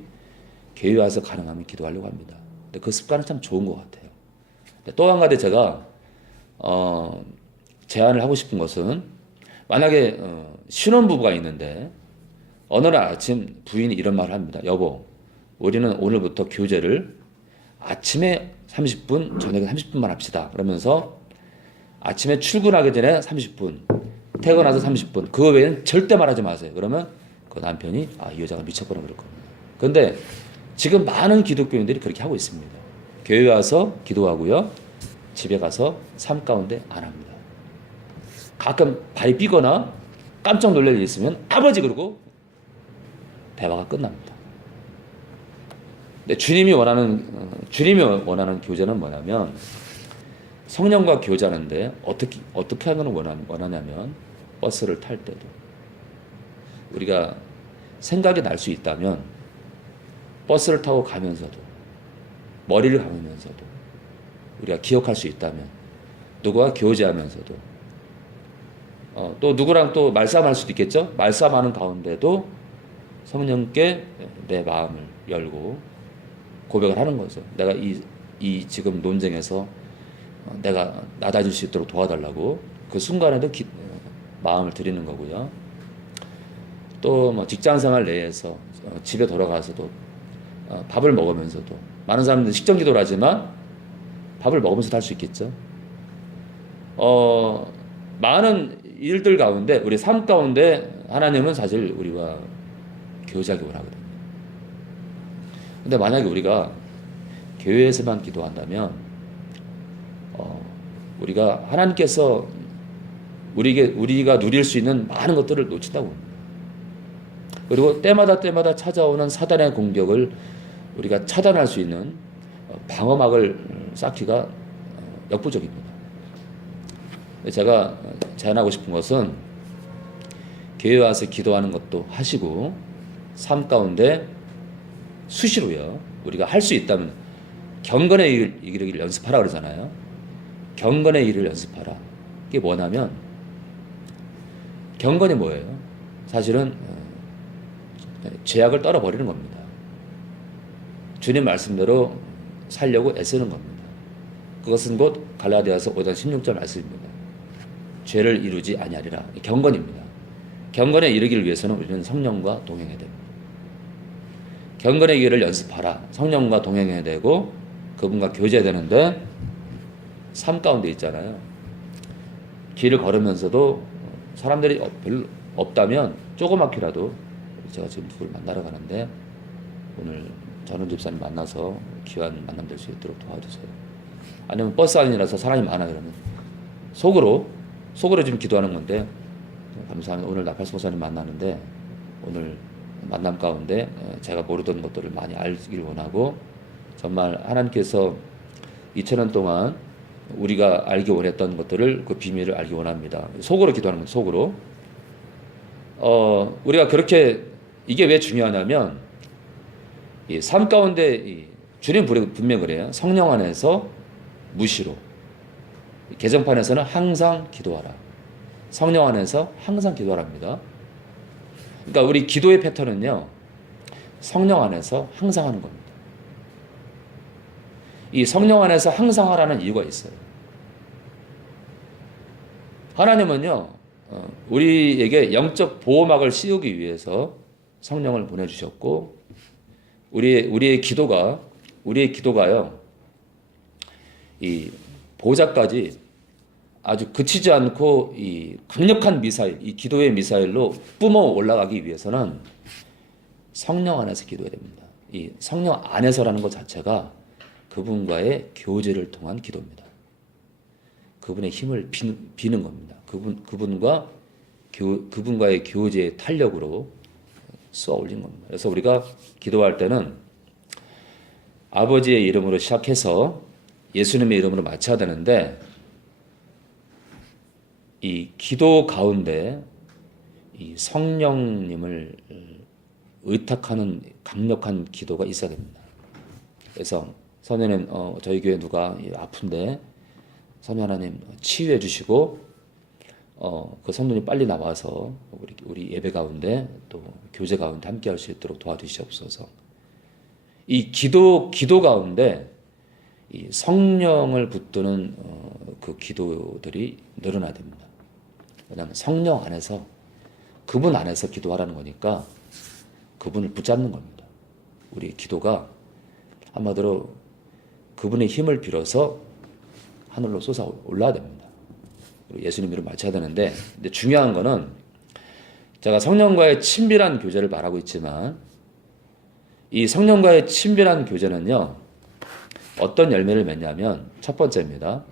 교회 와서 가능하면 기도하려고 합니다. 근데 그 습관은 참 좋은 것 같아요. 또 한 가지 제가 제안을 하고 싶은 것은, 만약에 신혼부부가 있는데 어느 날 아침 부인이 이런 말을 합니다. 여보, 우리는 오늘부터 교제를 아침에 30분, 저녁에 30분만 합시다. 그러면서 아침에 출근하기 전에 30분, 퇴근해서 30분, 그 외에는 절대 말하지 마세요. 그러면 그 남편이 이 여자가 미쳤구나 그럴 겁니다. 그런데 지금 많은 기독교인들이 그렇게 하고 있습니다. 교회 와서 기도하고요, 집에 가서 삶 가운데 안 합니다. 가끔 발이 삐거나 깜짝 놀랄 일이 있으면 아버지 그러고 대화가 끝납니다. 근데 주님이 원하는 교제는 뭐냐면 성령과 교제하는데 어떻게 하면 원하냐면 버스를 탈 때도 우리가 생각이 날 수 있다면 버스를 타고 가면서도 머리를 감으면서도 우리가 기억할 수 있다면 누구와 교제하면서도 또 누구랑 또 말싸움할 수도 있겠죠. 말싸움하는 가운데도 성령께 내 마음을 열고 고백을 하는 거죠. 내가 이 지금 논쟁에서 내가 낮아질 수 있도록 도와달라고 그 순간에도 마음을 드리는 거고요. 또 뭐 직장생활 내에서 집에 돌아가서도 밥을 먹으면서도 많은 사람들이 식전 기도를 하지만 밥을 먹으면서도 할 수 있겠죠. 많은 일들 가운데 우리 삶 가운데 하나님은 사실 우리와 교제하기 원하거든요. 근데 만약에 우리가 교회에서만 기도한다면 우리가 하나님께서 우리가 누릴 수 있는 많은 것들을 놓친다고 봅니다. 그리고 때마다 찾아오는 사단의 공격을 우리가 차단할 수 있는 방어막을 쌓기가 역부족입니다. 제가 제안하고 싶은 것은 교회 와서 기도하는 것도 하시고 삶 가운데 수시로요. 우리가 할 수 있다면 경건의 일을 연습하라 그러잖아요. 경건의 일을 연습하라. 이게 뭐냐면 경건이 뭐예요? 사실은 죄악을 떨어버리는 겁니다. 주님 말씀대로 살려고 애쓰는 겁니다. 그것은 곧 갈라디아서 5장 16절 말씀입니다. 죄를 이루지 아니하리라. 경건입니다. 경건에 이르기를 위해서는 우리는 성령과 동행해야 됩니다. 경건의 길을 연습하라. 성령과 동행해야 되고 그분과 교제해야 되는데 삶 가운데 있잖아요. 길을 걸으면서도 사람들이 별로 없다면 조그맣게라도 제가 지금 누구를 만나러 가는데 오늘 전원 집사님 만나서 귀한 만남 될 수 있도록 도와주세요. 아니면 버스 안이라서 사람이 많아 그러면 속으로 지금 기도하는 건데 감사합니다. 오늘 나팔수 목사님 만나는데 오늘 만남 가운데 제가 모르던 것들을 많이 알길 원하고 정말 하나님께서 2000년 동안 우리가 알기 원했던 것들을 그 비밀을 알기 원합니다. 속으로 기도하는 거예요. 속으로. 우리가 그렇게 이게 왜 중요하냐면 이 삶 가운데 주님 분명 그래요. 성령 안에서 무시로 개정판에서는 항상 기도하라. 성령 안에서 항상 기도하랍니다. 그러니까 우리 기도의 패턴은요. 성령 안에서 항상 하는 겁니다. 이 성령 안에서 항상 하라는 이유가 있어요. 하나님은요. 우리에게 영적 보호막을 씌우기 위해서 성령을 보내주셨고 우리의 기도가요. 이 보좌까지 아주 그치지 않고 이 강력한 미사일, 이 기도의 미사일로 뿜어 올라가기 위해서는 성령 안에서 기도해야 됩니다. 이 성령 안에서라는 것 자체가 그분과의 교제를 통한 기도입니다. 그분의 힘을 비는 겁니다. 그분과의 교제의 탄력으로 쏘아 올린 겁니다. 그래서 우리가 기도할 때는 아버지의 이름으로 시작해서 예수님의 이름으로 마쳐야 되는데 이 기도 가운데 이 성령님을 의탁하는 강력한 기도가 있어야 됩니다. 그래서 선생님 저희 교회 누가 아픈데 선생 하나님 치유해 주시고 그 성도님 빨리 나와서 우리 예배 가운데 또 교제 가운데 함께 할 수 있도록 도와주시옵소서. 이 기도 가운데 이 성령을 붙드는 그 기도들이 늘어나야 됩니다. 왜냐하면 성령 안에서 그분 안에서 기도하라는 거니까 그분을 붙잡는 겁니다. 우리의 기도가 한마디로 그분의 힘을 빌어서 하늘로 솟아 올라야 됩니다. 예수님 이름 맞춰야 되는데 근데 중요한 거는 제가 성령과의 친밀한 교제를 말하고 있지만 이 성령과의 친밀한 교제는요 어떤 열매를 맺냐면 첫 번째입니다.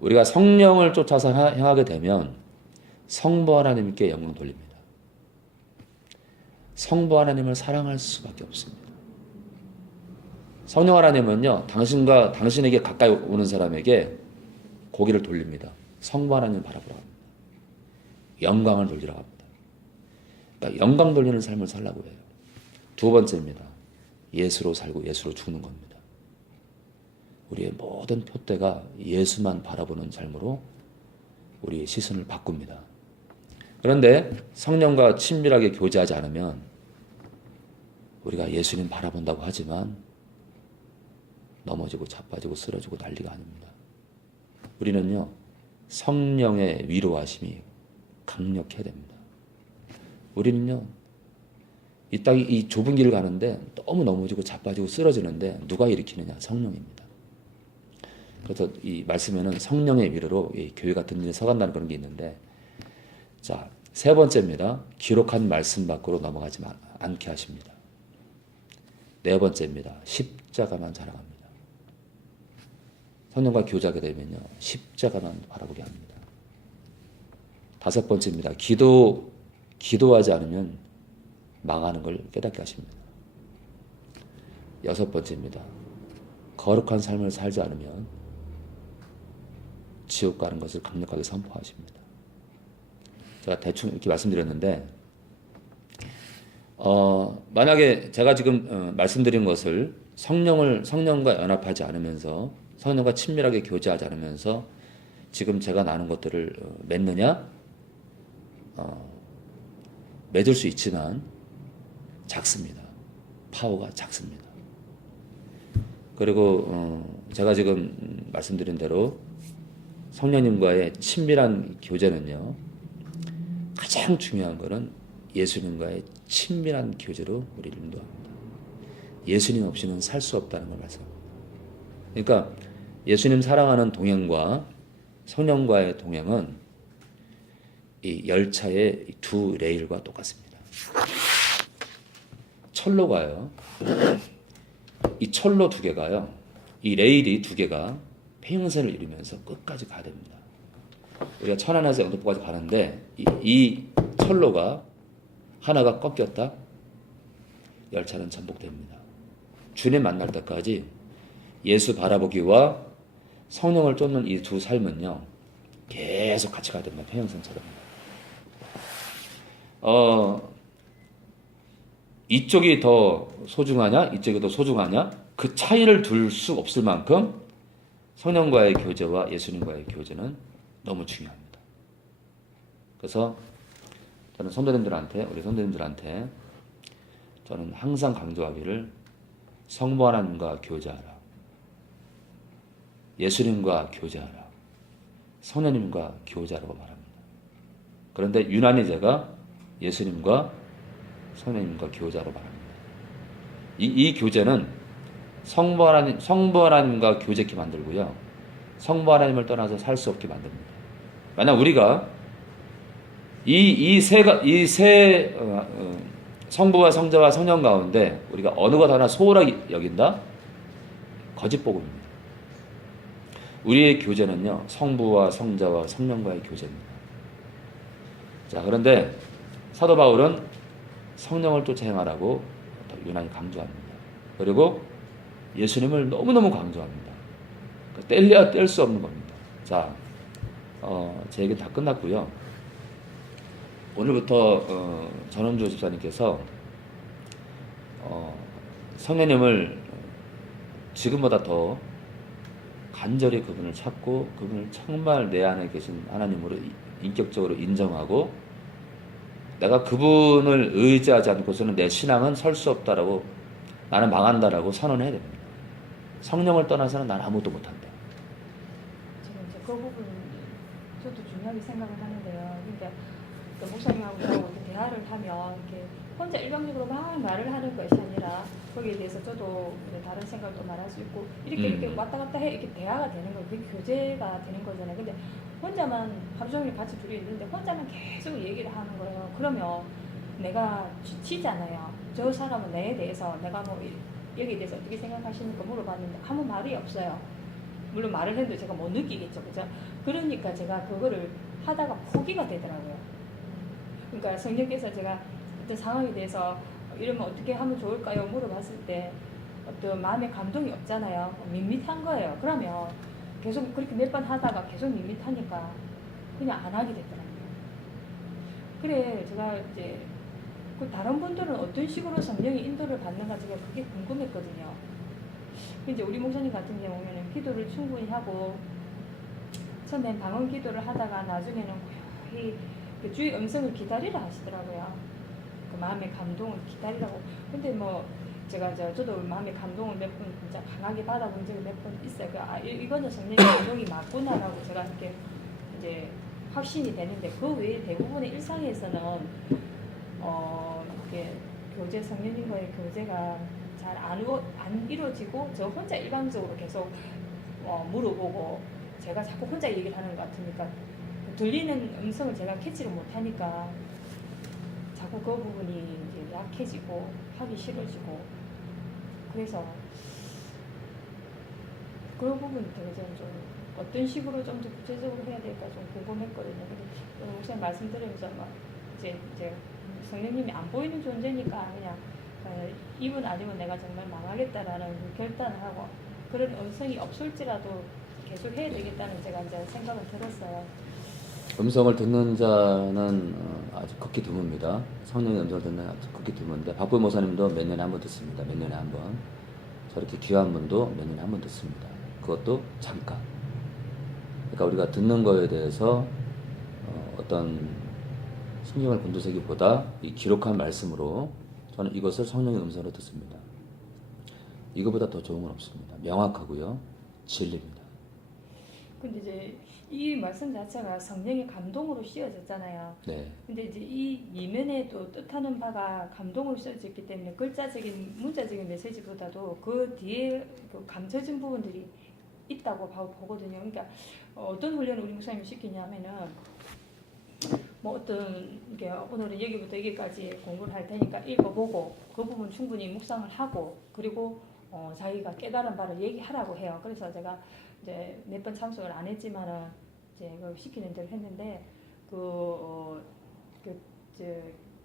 우리가 성령을 쫓아서 향하게 되면 성부 하나님께 영광 돌립니다. 성부 하나님을 사랑할 수밖에 없습니다. 성령 하나님은요, 당신에게 가까이 오는 사람에게 고개를 돌립니다. 성부 하나님을 바라보라 합니다. 영광을 돌리라 합니다. 그러니까 영광 돌리는 삶을 살라고 해요. 두 번째입니다. 예수로 살고 예수로 죽는 겁니다. 우리의 모든 표대가 예수만 바라보는 삶으로 우리의 시선을 바꿉니다. 그런데 성령과 친밀하게 교제하지 않으면 우리가 예수님 바라본다고 하지만 넘어지고 자빠지고 쓰러지고 난리가 아닙니다. 우리는요, 성령의 위로하심이 강력해야 됩니다. 우리는요, 이 좁은 길을 가는데 너무 넘어지고 자빠지고 쓰러지는데 누가 일으키느냐? 성령입니다. 그래서 이 말씀에는 성령의 위로로 이 교회 같은 일에 서간다는 그런 게 있는데, 자, 세 번째입니다. 기록한 말씀 밖으로 넘어가지 않게 하십니다. 네 번째입니다. 십자가만 자랑합니다. 성령과 교제하게 되면요, 십자가만 바라보게 합니다. 다섯 번째입니다. 기도하지 않으면 망하는 걸 깨닫게 하십니다. 여섯 번째입니다. 거룩한 삶을 살지 않으면 지옥 가는 것을 강력하게 선포하십니다. 제가 대충 이렇게 말씀드렸는데, 만약에 제가 지금 말씀드린 것을 성령과 연합하지 않으면서, 성령과 친밀하게 교제하지 않으면서 지금 제가 나눈 것들을 맺느냐? 맺을 수 있지만 작습니다. 파워가 작습니다. 그리고 제가 지금 말씀드린 대로 성령님과의 친밀한 교제는요, 가장 중요한 것은 예수님과의 친밀한 교제로 우리를 인도합니다. 예수님 없이는 살 수 없다는 걸 말씀합니다. 그러니까 예수님 사랑하는 동행과 성령과의 동행은 이 열차의 두 레일과 똑같습니다. 철로가요, 이 철로 두 개가요, 이 레일이 두 개가 평행선을 이루면서 끝까지 가야 됩니다. 우리가 천안에서 영등포까지 가는데 이 철로가 하나가 꺾였다, 열차는 전복됩니다. 주님 만날 때까지 예수 바라보기와 성령을 쫓는 이 두 삶은요, 계속 같이 가야 됩니다. 평행선처럼. 이쪽이 더 소중하냐, 이쪽이 더 소중하냐, 그 차이를 둘 수 없을 만큼 성령과의 교제와 예수님과의 교제는 너무 중요합니다. 그래서 저는 우리 성도님들한테 저는 항상 강조하기를, 성부 하나님과 교제하라, 예수님과 교제하라, 성령님과 교제하라고 말합니다. 그런데 유난히 제가 예수님과 성령님과 교제하라고 말합니다. 이 교제는 성부 하나님과 교제케 만들고요, 성부 하나님을 떠나서 살 수 없게 만듭니다. 만약 우리가 성부와 성자와 성령 가운데 우리가 어느 것 하나 소홀하게 여긴다? 거짓 복음입니다. 우리의 교제는요, 성부와 성자와 성령과의 교제입니다. 자, 그런데 사도 바울은 성령을 쫓아 행하라고 유난히 강조합니다. 그리고 예수님을 너무너무 강조합니다. 뗄래야 뗄 수 없는 겁니다. 자, 제 얘기 다 끝났고요. 오늘부터 전원주 집사님께서 성령님을 지금보다 더 간절히 그분을 찾고 그분을 정말 내 안에 계신 하나님으로 인격적으로 인정하고, 내가 그분을 의지하지 않고서는 내 신앙은 설 수 없다라고, 나는 망한다라고 선언해야 됩니다. 성령을 떠나서는 난 아무것도 못한다. 저는 이제 그 부분 저도 중요하게 생각을 하는데요. 그러니까 그 목사님하고 이렇게 대화를 하면 이렇게 혼자 일방적으로 막 말을 하는 것이 아니라 거기에 대해서 저도 다른 생각도 말할 수 있고 이렇게 왔다 갔다 해, 이렇게 대화가 되는 거예요. 그게 교제가 되는 거잖아요. 근데 혼자만 하루 종일 같이 둘이 있는데 혼자만 계속 얘기를 하는 거예요. 그러면 내가 지치잖아요. 저 사람은 나에 대해서 내가 뭐 여기에 대해서 어떻게 생각하시는가 물어봤는데 아무 말이 없어요. 물론 말을 해도 제가 못 느끼겠죠, 그죠? 그러니까 제가 그거를 하다가 포기가 되더라고요. 그러니까 성령께서 제가 어떤 상황에 대해서 이러면 어떻게 하면 좋을까요? 물어봤을 때 어떤 마음의 감동이 없잖아요. 밋밋한 거예요. 그러면 계속 그렇게 몇 번 하다가 계속 밋밋하니까 그냥 안 하게 되더라고요. 그래 제가 이제 그 다른 분들은 어떤 식으로 성령의 인도를 받는가 제가 그게 궁금했거든요. 이제 우리 목사님 같은 경우에는 기도를 충분히 하고 처음엔 방언 기도를 하다가 나중에는 거의 그 주의 음성을 기다리라 하시더라고요. 그 마음의 감동을 기다리라고. 근데 뭐 제가 저도 마음의 감동을 몇 번 진짜 강하게 받아본 적이 몇 번 있어요. 이거는 성령의 감동이 맞구나라고 제가 이렇게 이제 확신이 되는데 그 외에 대부분의 일상에서는 이렇게 교제 성령님과의 교제가 잘 안 이루어지고 저 혼자 일방적으로 계속 물어보고 제가 자꾸 혼자 얘기를 하는 것 같으니까 들리는 음성을 제가 캐치를 못하니까 자꾸 그 부분이 이제 약해지고 하기 싫어지고 그래서 그런 부분이 되게 좀 어떤 식으로 좀 더 구체적으로 해야 될까 좀 궁금했거든요. 근데 목사님 말씀 들으면서 막 이제 성령님이 안 보이는 존재니까 그냥 이분 아니면 내가 정말 망하겠다라는 결단을 하고 그런 음성이 없을지라도 계속 해야 되겠다는 제가 이제 생각을 들었어요. 음성을 듣는 자는 아주 극히 드뭅니다. 성령의 음성을 듣는 자는 아주 극히 드문데 박보희 목사님도 몇 년에 한 번 듣습니다. 몇 년에 한 번. 저렇게 귀한 분도 몇 년에 한 번 듣습니다. 그것도 잠깐. 그러니까 우리가 듣는 거에 대해서 어떤 신경을 곤두세기보다 이 기록한 말씀으로 저는 이것을 성령의 음성으로 듣습니다. 이거보다 더 좋은 건 없습니다. 명확하고요. 진리입니다. 근데 이제 이 말씀 자체가 성령의 감동으로 씌워졌잖아요. 네. 근데 이제 이 이면에도 뜻하는 바가 감동으로 씌워졌기 때문에 글자적인 문자적인 메시지보다도 그 뒤에 그 감춰진 부분들이 있다고 보거든요. 그러니까 어떤 훈련을 우리 목사님이 시키냐면은 뭐 어떤 이게 오늘은 여기부터 여기까지 공부를 할 테니까 읽어보고 그 부분 충분히 묵상을 하고 그리고 자기가 깨달은 바를 얘기하라고 해요. 그래서 제가 이제 몇 번 참석을 안 했지만은 이제 그 시키는 대로 했는데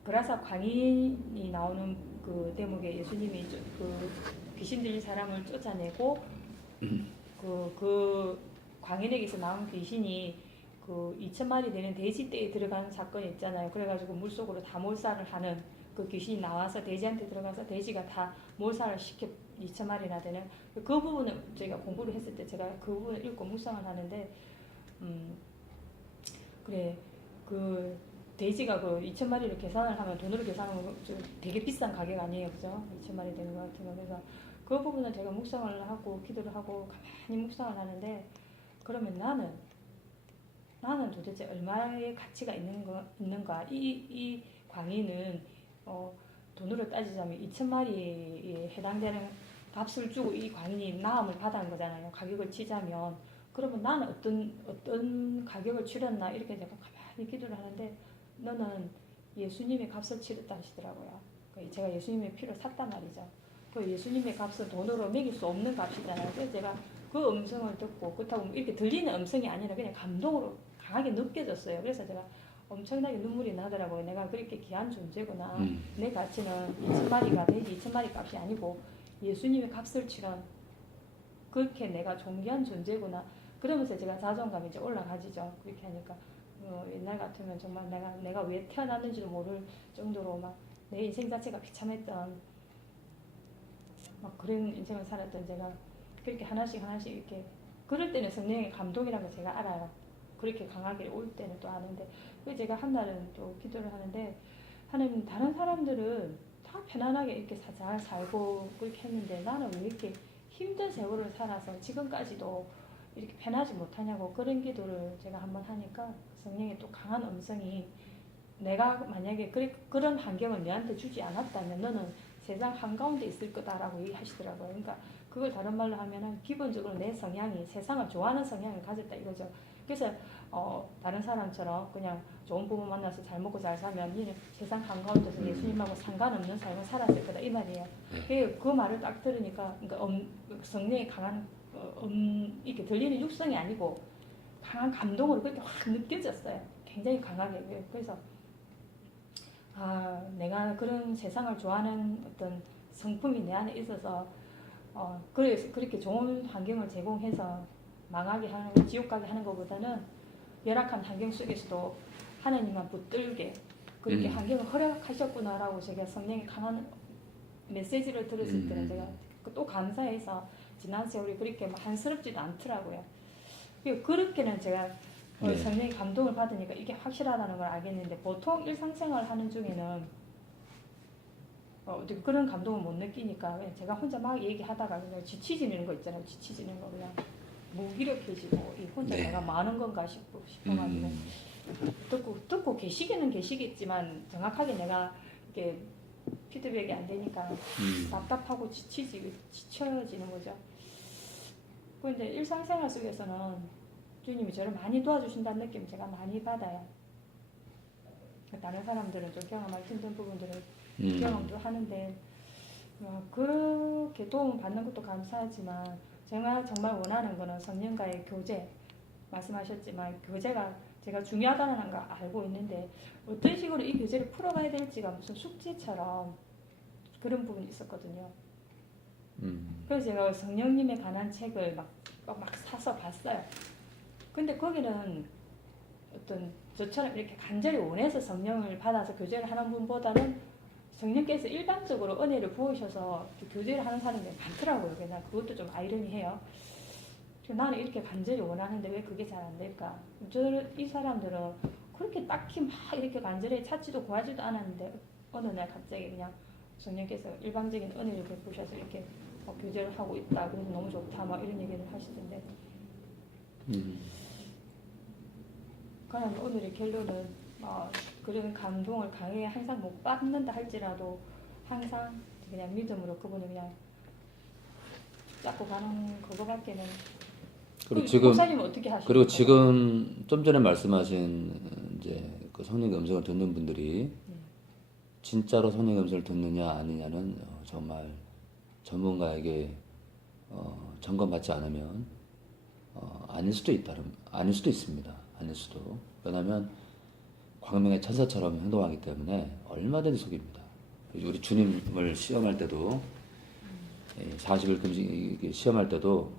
그라사 광인이 나오는 그 대목에 예수님이 그 귀신 들린 사람을 쫓아내고 그 광인에게서 나온 귀신이 그 2,000마리 되는 돼지 떼에 들어가는 사건이 있잖아요. 그래가지고 물속으로 다 몰살을 하는 그 귀신이 나와서 돼지한테 들어가서 돼지가 다 몰살을 시켜 2,000마리나 되는 그 부분을 저희가 공부를 했을 때 제가 그 부분을 읽고 묵상을 하는데 그래 그 돼지가 그 2,000마리를 계산을 하면 돈으로 계산하면 되게 비싼 가격 아니에요, 그죠? 2,000마리 되는 것 같은 거. 그래서 그 부분은 제가 묵상을 하고 기도를 하고 가만히 묵상을 하는데 그러면 나는 도대체 얼마의 가치가 있는가? 이 광인은 돈으로 따지자면 2,000마리에 해당되는 값을 주고 이 광인이 나음을 받은 거잖아요. 가격을 치자면 그러면 나는 어떤 가격을 치렀나 이렇게 제가 가만히 기도를 하는데 너는 예수님의 값을 치렀다 하시더라고요. 제가 예수님의 피를 샀단 말이죠. 그 예수님의 값은 돈으로 매길 수 없는 값이잖아요. 그래서 제가 그 음성을 듣고 그렇다고 이렇게 들리는 음성이 아니라 그냥 감동으로 강하게 느껴졌어요. 그래서 제가 엄청나게 눈물이 나더라고요. 내가 그렇게 귀한 존재구나. 내 가치는 2,000마리가 돼지 2,000마리 값이 아니고 예수님의 값을 치른 그렇게 내가 존귀한 존재구나. 그러면서 제가 자존감이 이제 올라가지죠. 그렇게 하니까 옛날 같으면 정말 내가 왜 태어났는지도 모를 정도로 막 내 인생 자체가 비참했던 막 그런 인생을 살았던 제가 그렇게 하나씩 이렇게 그럴 때는 성령의 감동이라는 걸 제가 알아요. 그렇게 강하게 올 때는 또 아는데 그래서 제가 한 날은 또 기도를 하는데 하나님 다른 사람들은 다 편안하게 이렇게 잘 살고 그렇게 했는데 나는 왜 이렇게 힘든 세월을 살아서 지금까지도 이렇게 편하지 못하냐고 그런 기도를 제가 한번 하니까 성령의 또 강한 음성이 내가 만약에 그런 환경을 내한테 주지 않았다면 너는 세상 한가운데 있을 거다라고 얘기하시더라고요. 그러니까 그걸 다른 말로 하면은 기본적으로 내 성향이 세상을 좋아하는 성향을 가졌다 이거죠. 그래서 다른 사람처럼 그냥 좋은 부모 만나서 잘 먹고 잘 살면 니는 세상 한가운데서 예수님하고 상관없는 삶을 살았을 거다 이 말이에요. 그 말을 딱 들으니까 그러니까 성령이 강한 이렇게 들리는 육성이 아니고 강한 감동으로 그렇게 확 느껴졌어요. 굉장히 강하게. 그래서 아, 내가 그런 세상을 좋아하는 어떤 성품이 내 안에 있어서 그래서 그렇게 좋은 환경을 제공해서 망하게 하는, 지옥 가게 하는 것보다는 열악한 환경 속에서도 하나님만 붙들게 그렇게 환경을 허락하셨구나라고 제가 성령의 강한 메시지를 들었을 때는 제가 또 감사해서 지난 세월이 그렇게 막 한스럽지도 않더라고요. 그렇게는 제가 네. 성령의 감동을 받으니까 이게 확실하다는 걸 알겠는데 보통 일상생활 하는 중에는 그런 감동을 못 느끼니까 그냥 제가 혼자 막 얘기하다가 그냥 지치지는 거 있잖아요. 지치지는 거 그냥 무기력해지고 이 혼자 네. 내가 많은 건가 싶어가지고 듣고 계시기는 계시겠지만 정확하게 내가 이렇게 피드백이 안 되니까 답답하고 지쳐지는 거죠. 그런데 일상생활 속에서는 주님이 저를 많이 도와주신다는 느낌 제가 많이 받아요. 다른 사람들은 좀 경험하기 힘든 부분들을 경험도 하는데 그렇게 도움 받는 것도 감사하지만 제가 정말 원하는 거는 성령과의 교제, 말씀하셨지만 교제가 제가 중요하다는 걸 알고 있는데 어떤 식으로 이 교제를 풀어가야 될지가 무슨 숙제처럼 그런 부분이 있었거든요. 그래서 제가 성령님에 관한 책을 막 사서 봤어요. 근데 거기는 어떤 저처럼 이렇게 간절히 원해서 성령을 받아서 교제를 하는 분보다는 성령께서 일반적으로 은혜를 부으셔서 교제를 하는 사람들이 많더라고요. 그냥 그것도 좀 아이러니해요. 나는 이렇게 간절히 원하는데 왜 그게 잘 안 될까? 이 사람들은 그렇게 딱히 막 이렇게 간절히 찾지도 구하지도 않았는데 어느 날 갑자기 그냥 성령께서 일방적인 은혜를 베푸셔서 이렇게 교제를 하고 있다. 그래서 너무 좋다. 막 이런 얘기를 하시던데. 그럼 오늘의 결론은 그런 감동을 강하게 항상 못 받는다 할지라도 항상 그냥 믿음으로 그분을 그냥 잡고 가는 그거밖에는. 그리고 목사님은 어떻게 하시나요? 그리고 지금 좀 전에 말씀하신 이제 그 성령의 음성을 듣는 분들이 진짜로 성령의 음성을 듣느냐 아니냐는 정말 전문가에게 점검받지 않으면 아닐 수도 있습니다. 아닐 수도. 왜냐하면 광명의 천사처럼 행동하기 때문에 얼마든지 속입니다. 우리 주님을 시험할 때도 40일 금식 시험할 때도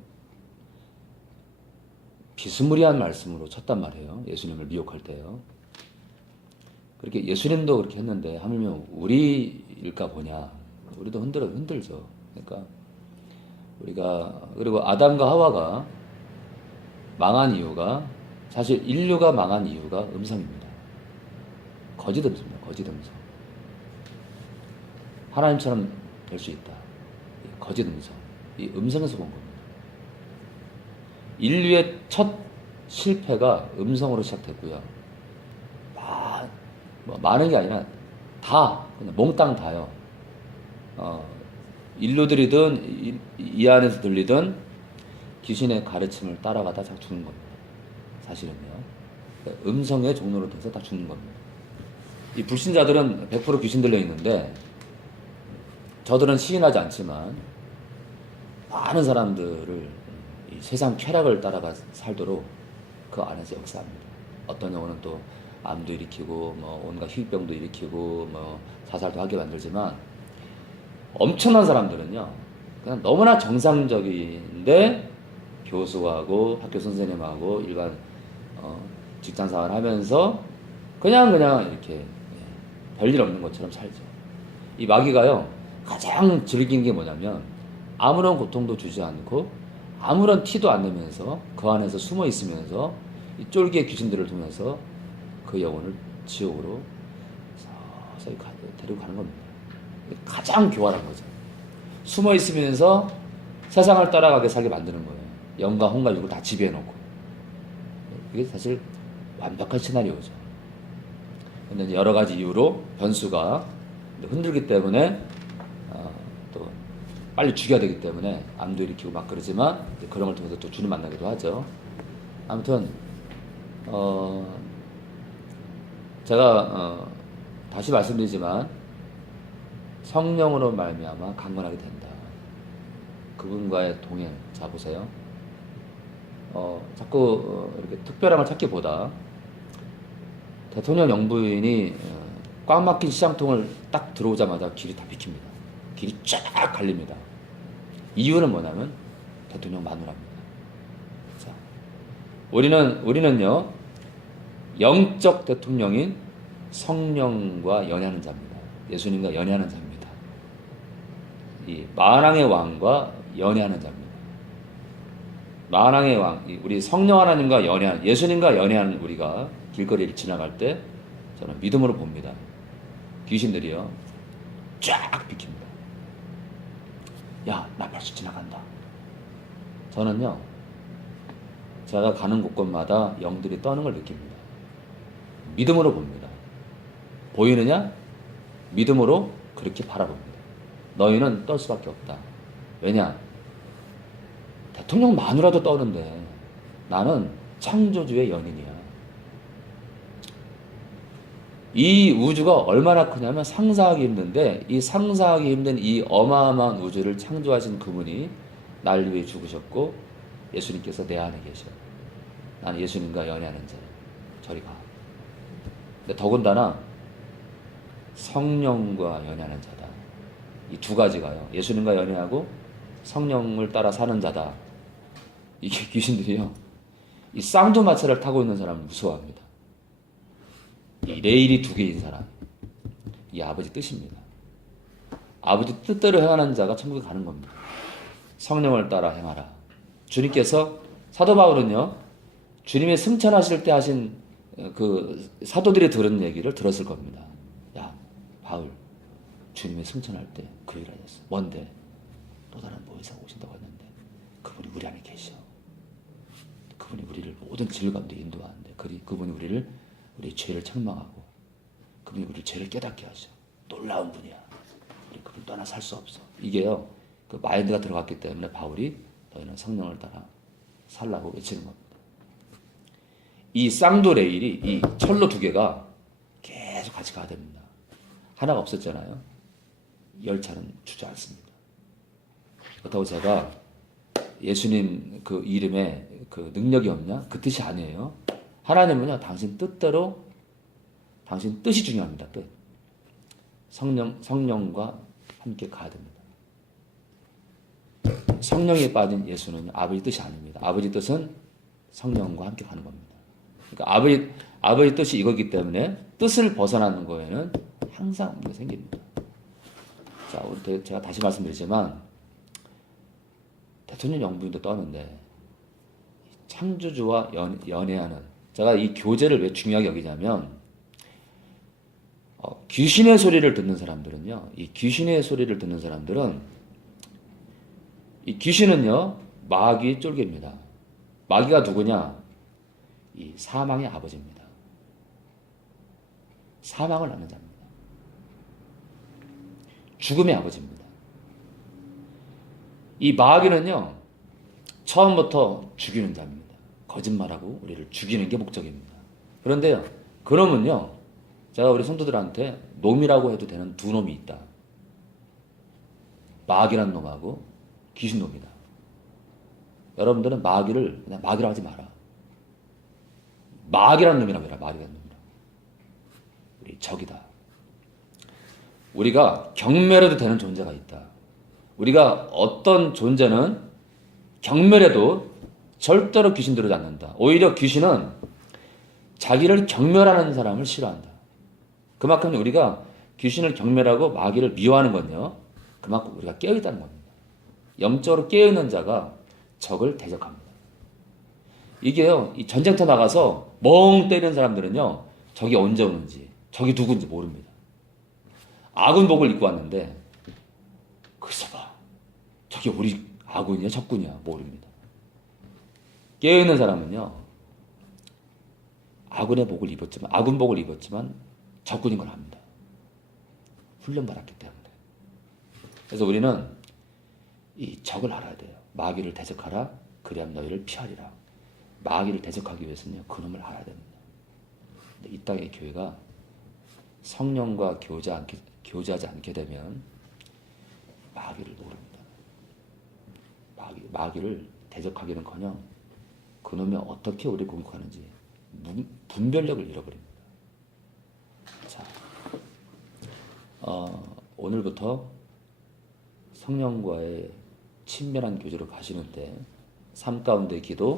비스무리한 말씀으로 쳤단 말이에요. 예수님을 미혹할 때요. 그렇게 예수님도 그렇게 했는데 하물며 우리일까 보냐. 우리도 흔들죠. 그러니까 우리가 그리고 아담과 하와가 망한 이유가 사실 인류가 망한 이유가 음성입니다. 거짓 음성입니다. 거짓 음성. 하나님처럼 될 수 있다. 거짓 음성. 이 음성에서 본 겁니다. 인류의 첫 실패가 음성으로 시작됐고요. 많은 게 아니라 다 그냥 몽땅 다요. 인류들이든 이 안에서 들리든 귀신의 가르침을 따라가다 다 죽는 겁니다. 사실은요. 음성의 종로로 돼서 다 죽는 겁니다. 이 불신자들은 100% 귀신 들려 있는데 저들은 시인하지 않지만 많은 사람들을 이 세상 쾌락을 따라가 살도록 그 안에서 역사합니다. 어떤 경우는 또 암도 일으키고 뭐 온갖 희귀병도 일으키고 뭐 자살도 하게 만들지만 엄청난 사람들은요 그냥 너무나 정상적인데 교수하고 학교 선생님하고 일반 직장 생활 하면서 그냥 이렇게 별일 없는 것처럼 살죠. 이 마귀가요 가장 즐긴 게 뭐냐면 아무런 고통도 주지 않고 아무런 티도 안 내면서 그 안에서 숨어 있으면서 이 쫄기의 귀신들을 통해서 그 영혼을 지옥으로 서서히 데리고 가는 겁니다. 가장 교활한 거죠. 숨어 있으면서 세상을 따라가게 살게 만드는 거예요. 영과 혼과 육을 다 지배해놓고. 이게 사실 완벽한 시나리오죠. 근데 여러 가지 이유로 변수가 흔들기 때문에 또 빨리 죽여야 되기 때문에 암도 일으키고 막 그러지만 그런 걸 통해서 또 주님 만나기도 하죠. 아무튼 제가 다시 말씀드리지만 성령으로 말미암아 강건하게 된다. 그분과의 동행. 자 보세요. 자꾸 이렇게 특별함을 찾기보다 대통령 영부인이 꽉 막힌 시장통을 딱 들어오자마자 길이 다 비킵니다. 길이 쫙 갈립니다. 이유는 뭐냐면 대통령 마누라입니다. 자, 우리는요 영적 대통령인 성령과 연애하는 자입니다. 예수님과 연애하는 자입니다. 이 만왕의 왕과 연애하는 자입니다. 만왕의 왕, 우리 성령 하나님과 연애하는, 예수님과 연애하는 우리가 길거리를 지나갈 때 저는 믿음으로 봅니다. 귀신들이요 쫙 비킵니다. 야, 나 벌써 지나간다. 저는요 제가 가는 곳곳마다 영들이 떠는 걸 느낍니다. 믿음으로 봅니다. 보이느냐? 믿음으로 그렇게 바라봅니다. 너희는 떨 수밖에 없다. 왜냐? 대통령 마누라도 떠는데 나는 창조주의 연인이야. 이 우주가 얼마나 크냐면 상상하기 힘든데, 이 상상하기 힘든 이 어마어마한 우주를 창조하신 그분이 날 위해 죽으셨고 예수님께서 내 안에 계셔. 나는 예수님과 연애하는 자야. 저리 가. 근데 더군다나 성령과 연애하는 자다. 이 두 가지가요. 예수님과 연애하고 성령을 따라 사는 자다. 이게 귀신들이요. 이 쌍두마차를 타고 있는 사람을 무서워합니다. 이 레일이 두 개인 사람. 이 아버지 뜻입니다. 아버지 뜻대로 행하는 자가 천국에 가는 겁니다. 성령을 따라 행하라. 주님께서, 사도 바울은요, 주님의 승천하실 때 하신 그 사도들이 들은 얘기를 들었을 겁니다. 야, 바울, 주님의 승천할 때 그 얘기를 하셨어. 뭔데? 또 다른 모의사가 오신다고 했는데 그분이 우리 안에 계셔. 그분이 우리를 모든 진리 가운데 인도하는데 그분이 우리의 죄를 책망하고 그분이 우리 죄를 깨닫게 하셔. 놀라운 분이야. 우리 그분 떠나 살 수 없어. 이게요, 그 마인드가 들어갔기 때문에 바울이 너희는 성령을 따라 살라고 외치는 겁니다. 이 쌍도 레일이, 이 철로 두 개가 계속 같이 가야 됩니다. 하나가 없었잖아요. 열차는 주저앉습니다. 그렇다고 제가 예수님 그 이름에 그 능력이 없냐? 그 뜻이 아니에요. 하나님은요, 당신 뜻대로, 당신 뜻이 중요합니다. 뜻. 성령과 함께 가야 됩니다. 성령에 빠진 예수는 아버지 뜻이 아닙니다. 아버지 뜻은 성령과 함께 가는 겁니다. 그러니까 아버지 뜻이 이거기 때문에 뜻을 벗어나는 거에는 항상 문제가 생깁니다. 자, 제가 다시 말씀드리지만 대통령 영부인도 떠는데 창조주와 연애하는, 제가 이 교제를 왜 중요하게 여기냐면 귀신의 소리를 듣는 사람들은요, 이 귀신의 소리를 듣는 사람들은 이 귀신은요 마귀의 쫄개입니다. 마귀가 누구냐? 이 사망의 아버지입니다. 사망을 낳는 자입니다. 죽음의 아버지입니다. 이 마귀는요 처음부터 죽이는 자입니다. 거짓말하고 우리를 죽이는 게 목적입니다. 그런데요, 그놈은요, 제가 우리 성도들한테 놈이라고 해도 되는 두 놈이 있다. 마귀란 놈하고 귀신놈이다. 여러분들은 마귀를 그냥 마귀라고 하지 마라. 마귀란 놈이라고 해라. 마귀란 놈이라고. 우리 적이다. 우리가 경멸해도 되는 존재가 있다. 우리가 어떤 존재는 경멸해도 절대로 귀신 들어오지 않는다. 오히려 귀신은 자기를 경멸하는 사람을 싫어한다. 그만큼 우리가 귀신을 경멸하고 마귀를 미워하는 건요, 그만큼 우리가 깨어있다는 겁니다. 영적으로 깨어있는 자가 적을 대적합니다. 이게요, 이 전쟁터 나가서 멍 때리는 사람들은요, 적이 언제 오는지, 적이 누군지 모릅니다. 아군복을 입고 왔는데, 글쎄 봐, 저게 우리 아군이야, 적군이야, 모릅니다. 깨어있는 사람은요, 아군복을 입었지만 적군인 걸 압니다. 훈련받았기 때문에. 그래서 우리는 이 적을 알아야 돼요. 마귀를 대적하라, 그리하면 너희를 피하리라. 마귀를 대적하기 위해서는요, 그놈을 알아야 됩니다. 근데 이 땅의 교회가 성령과 교제하지 않게 되면 마귀를 모릅니다. 마귀를 대적하기는커녕 그놈이 어떻게 우리를 공격하는지 분별력을 잃어버립니다. 자, 오늘부터 성령과의 친밀한 교제로 가시는데 삶 가운데 기도,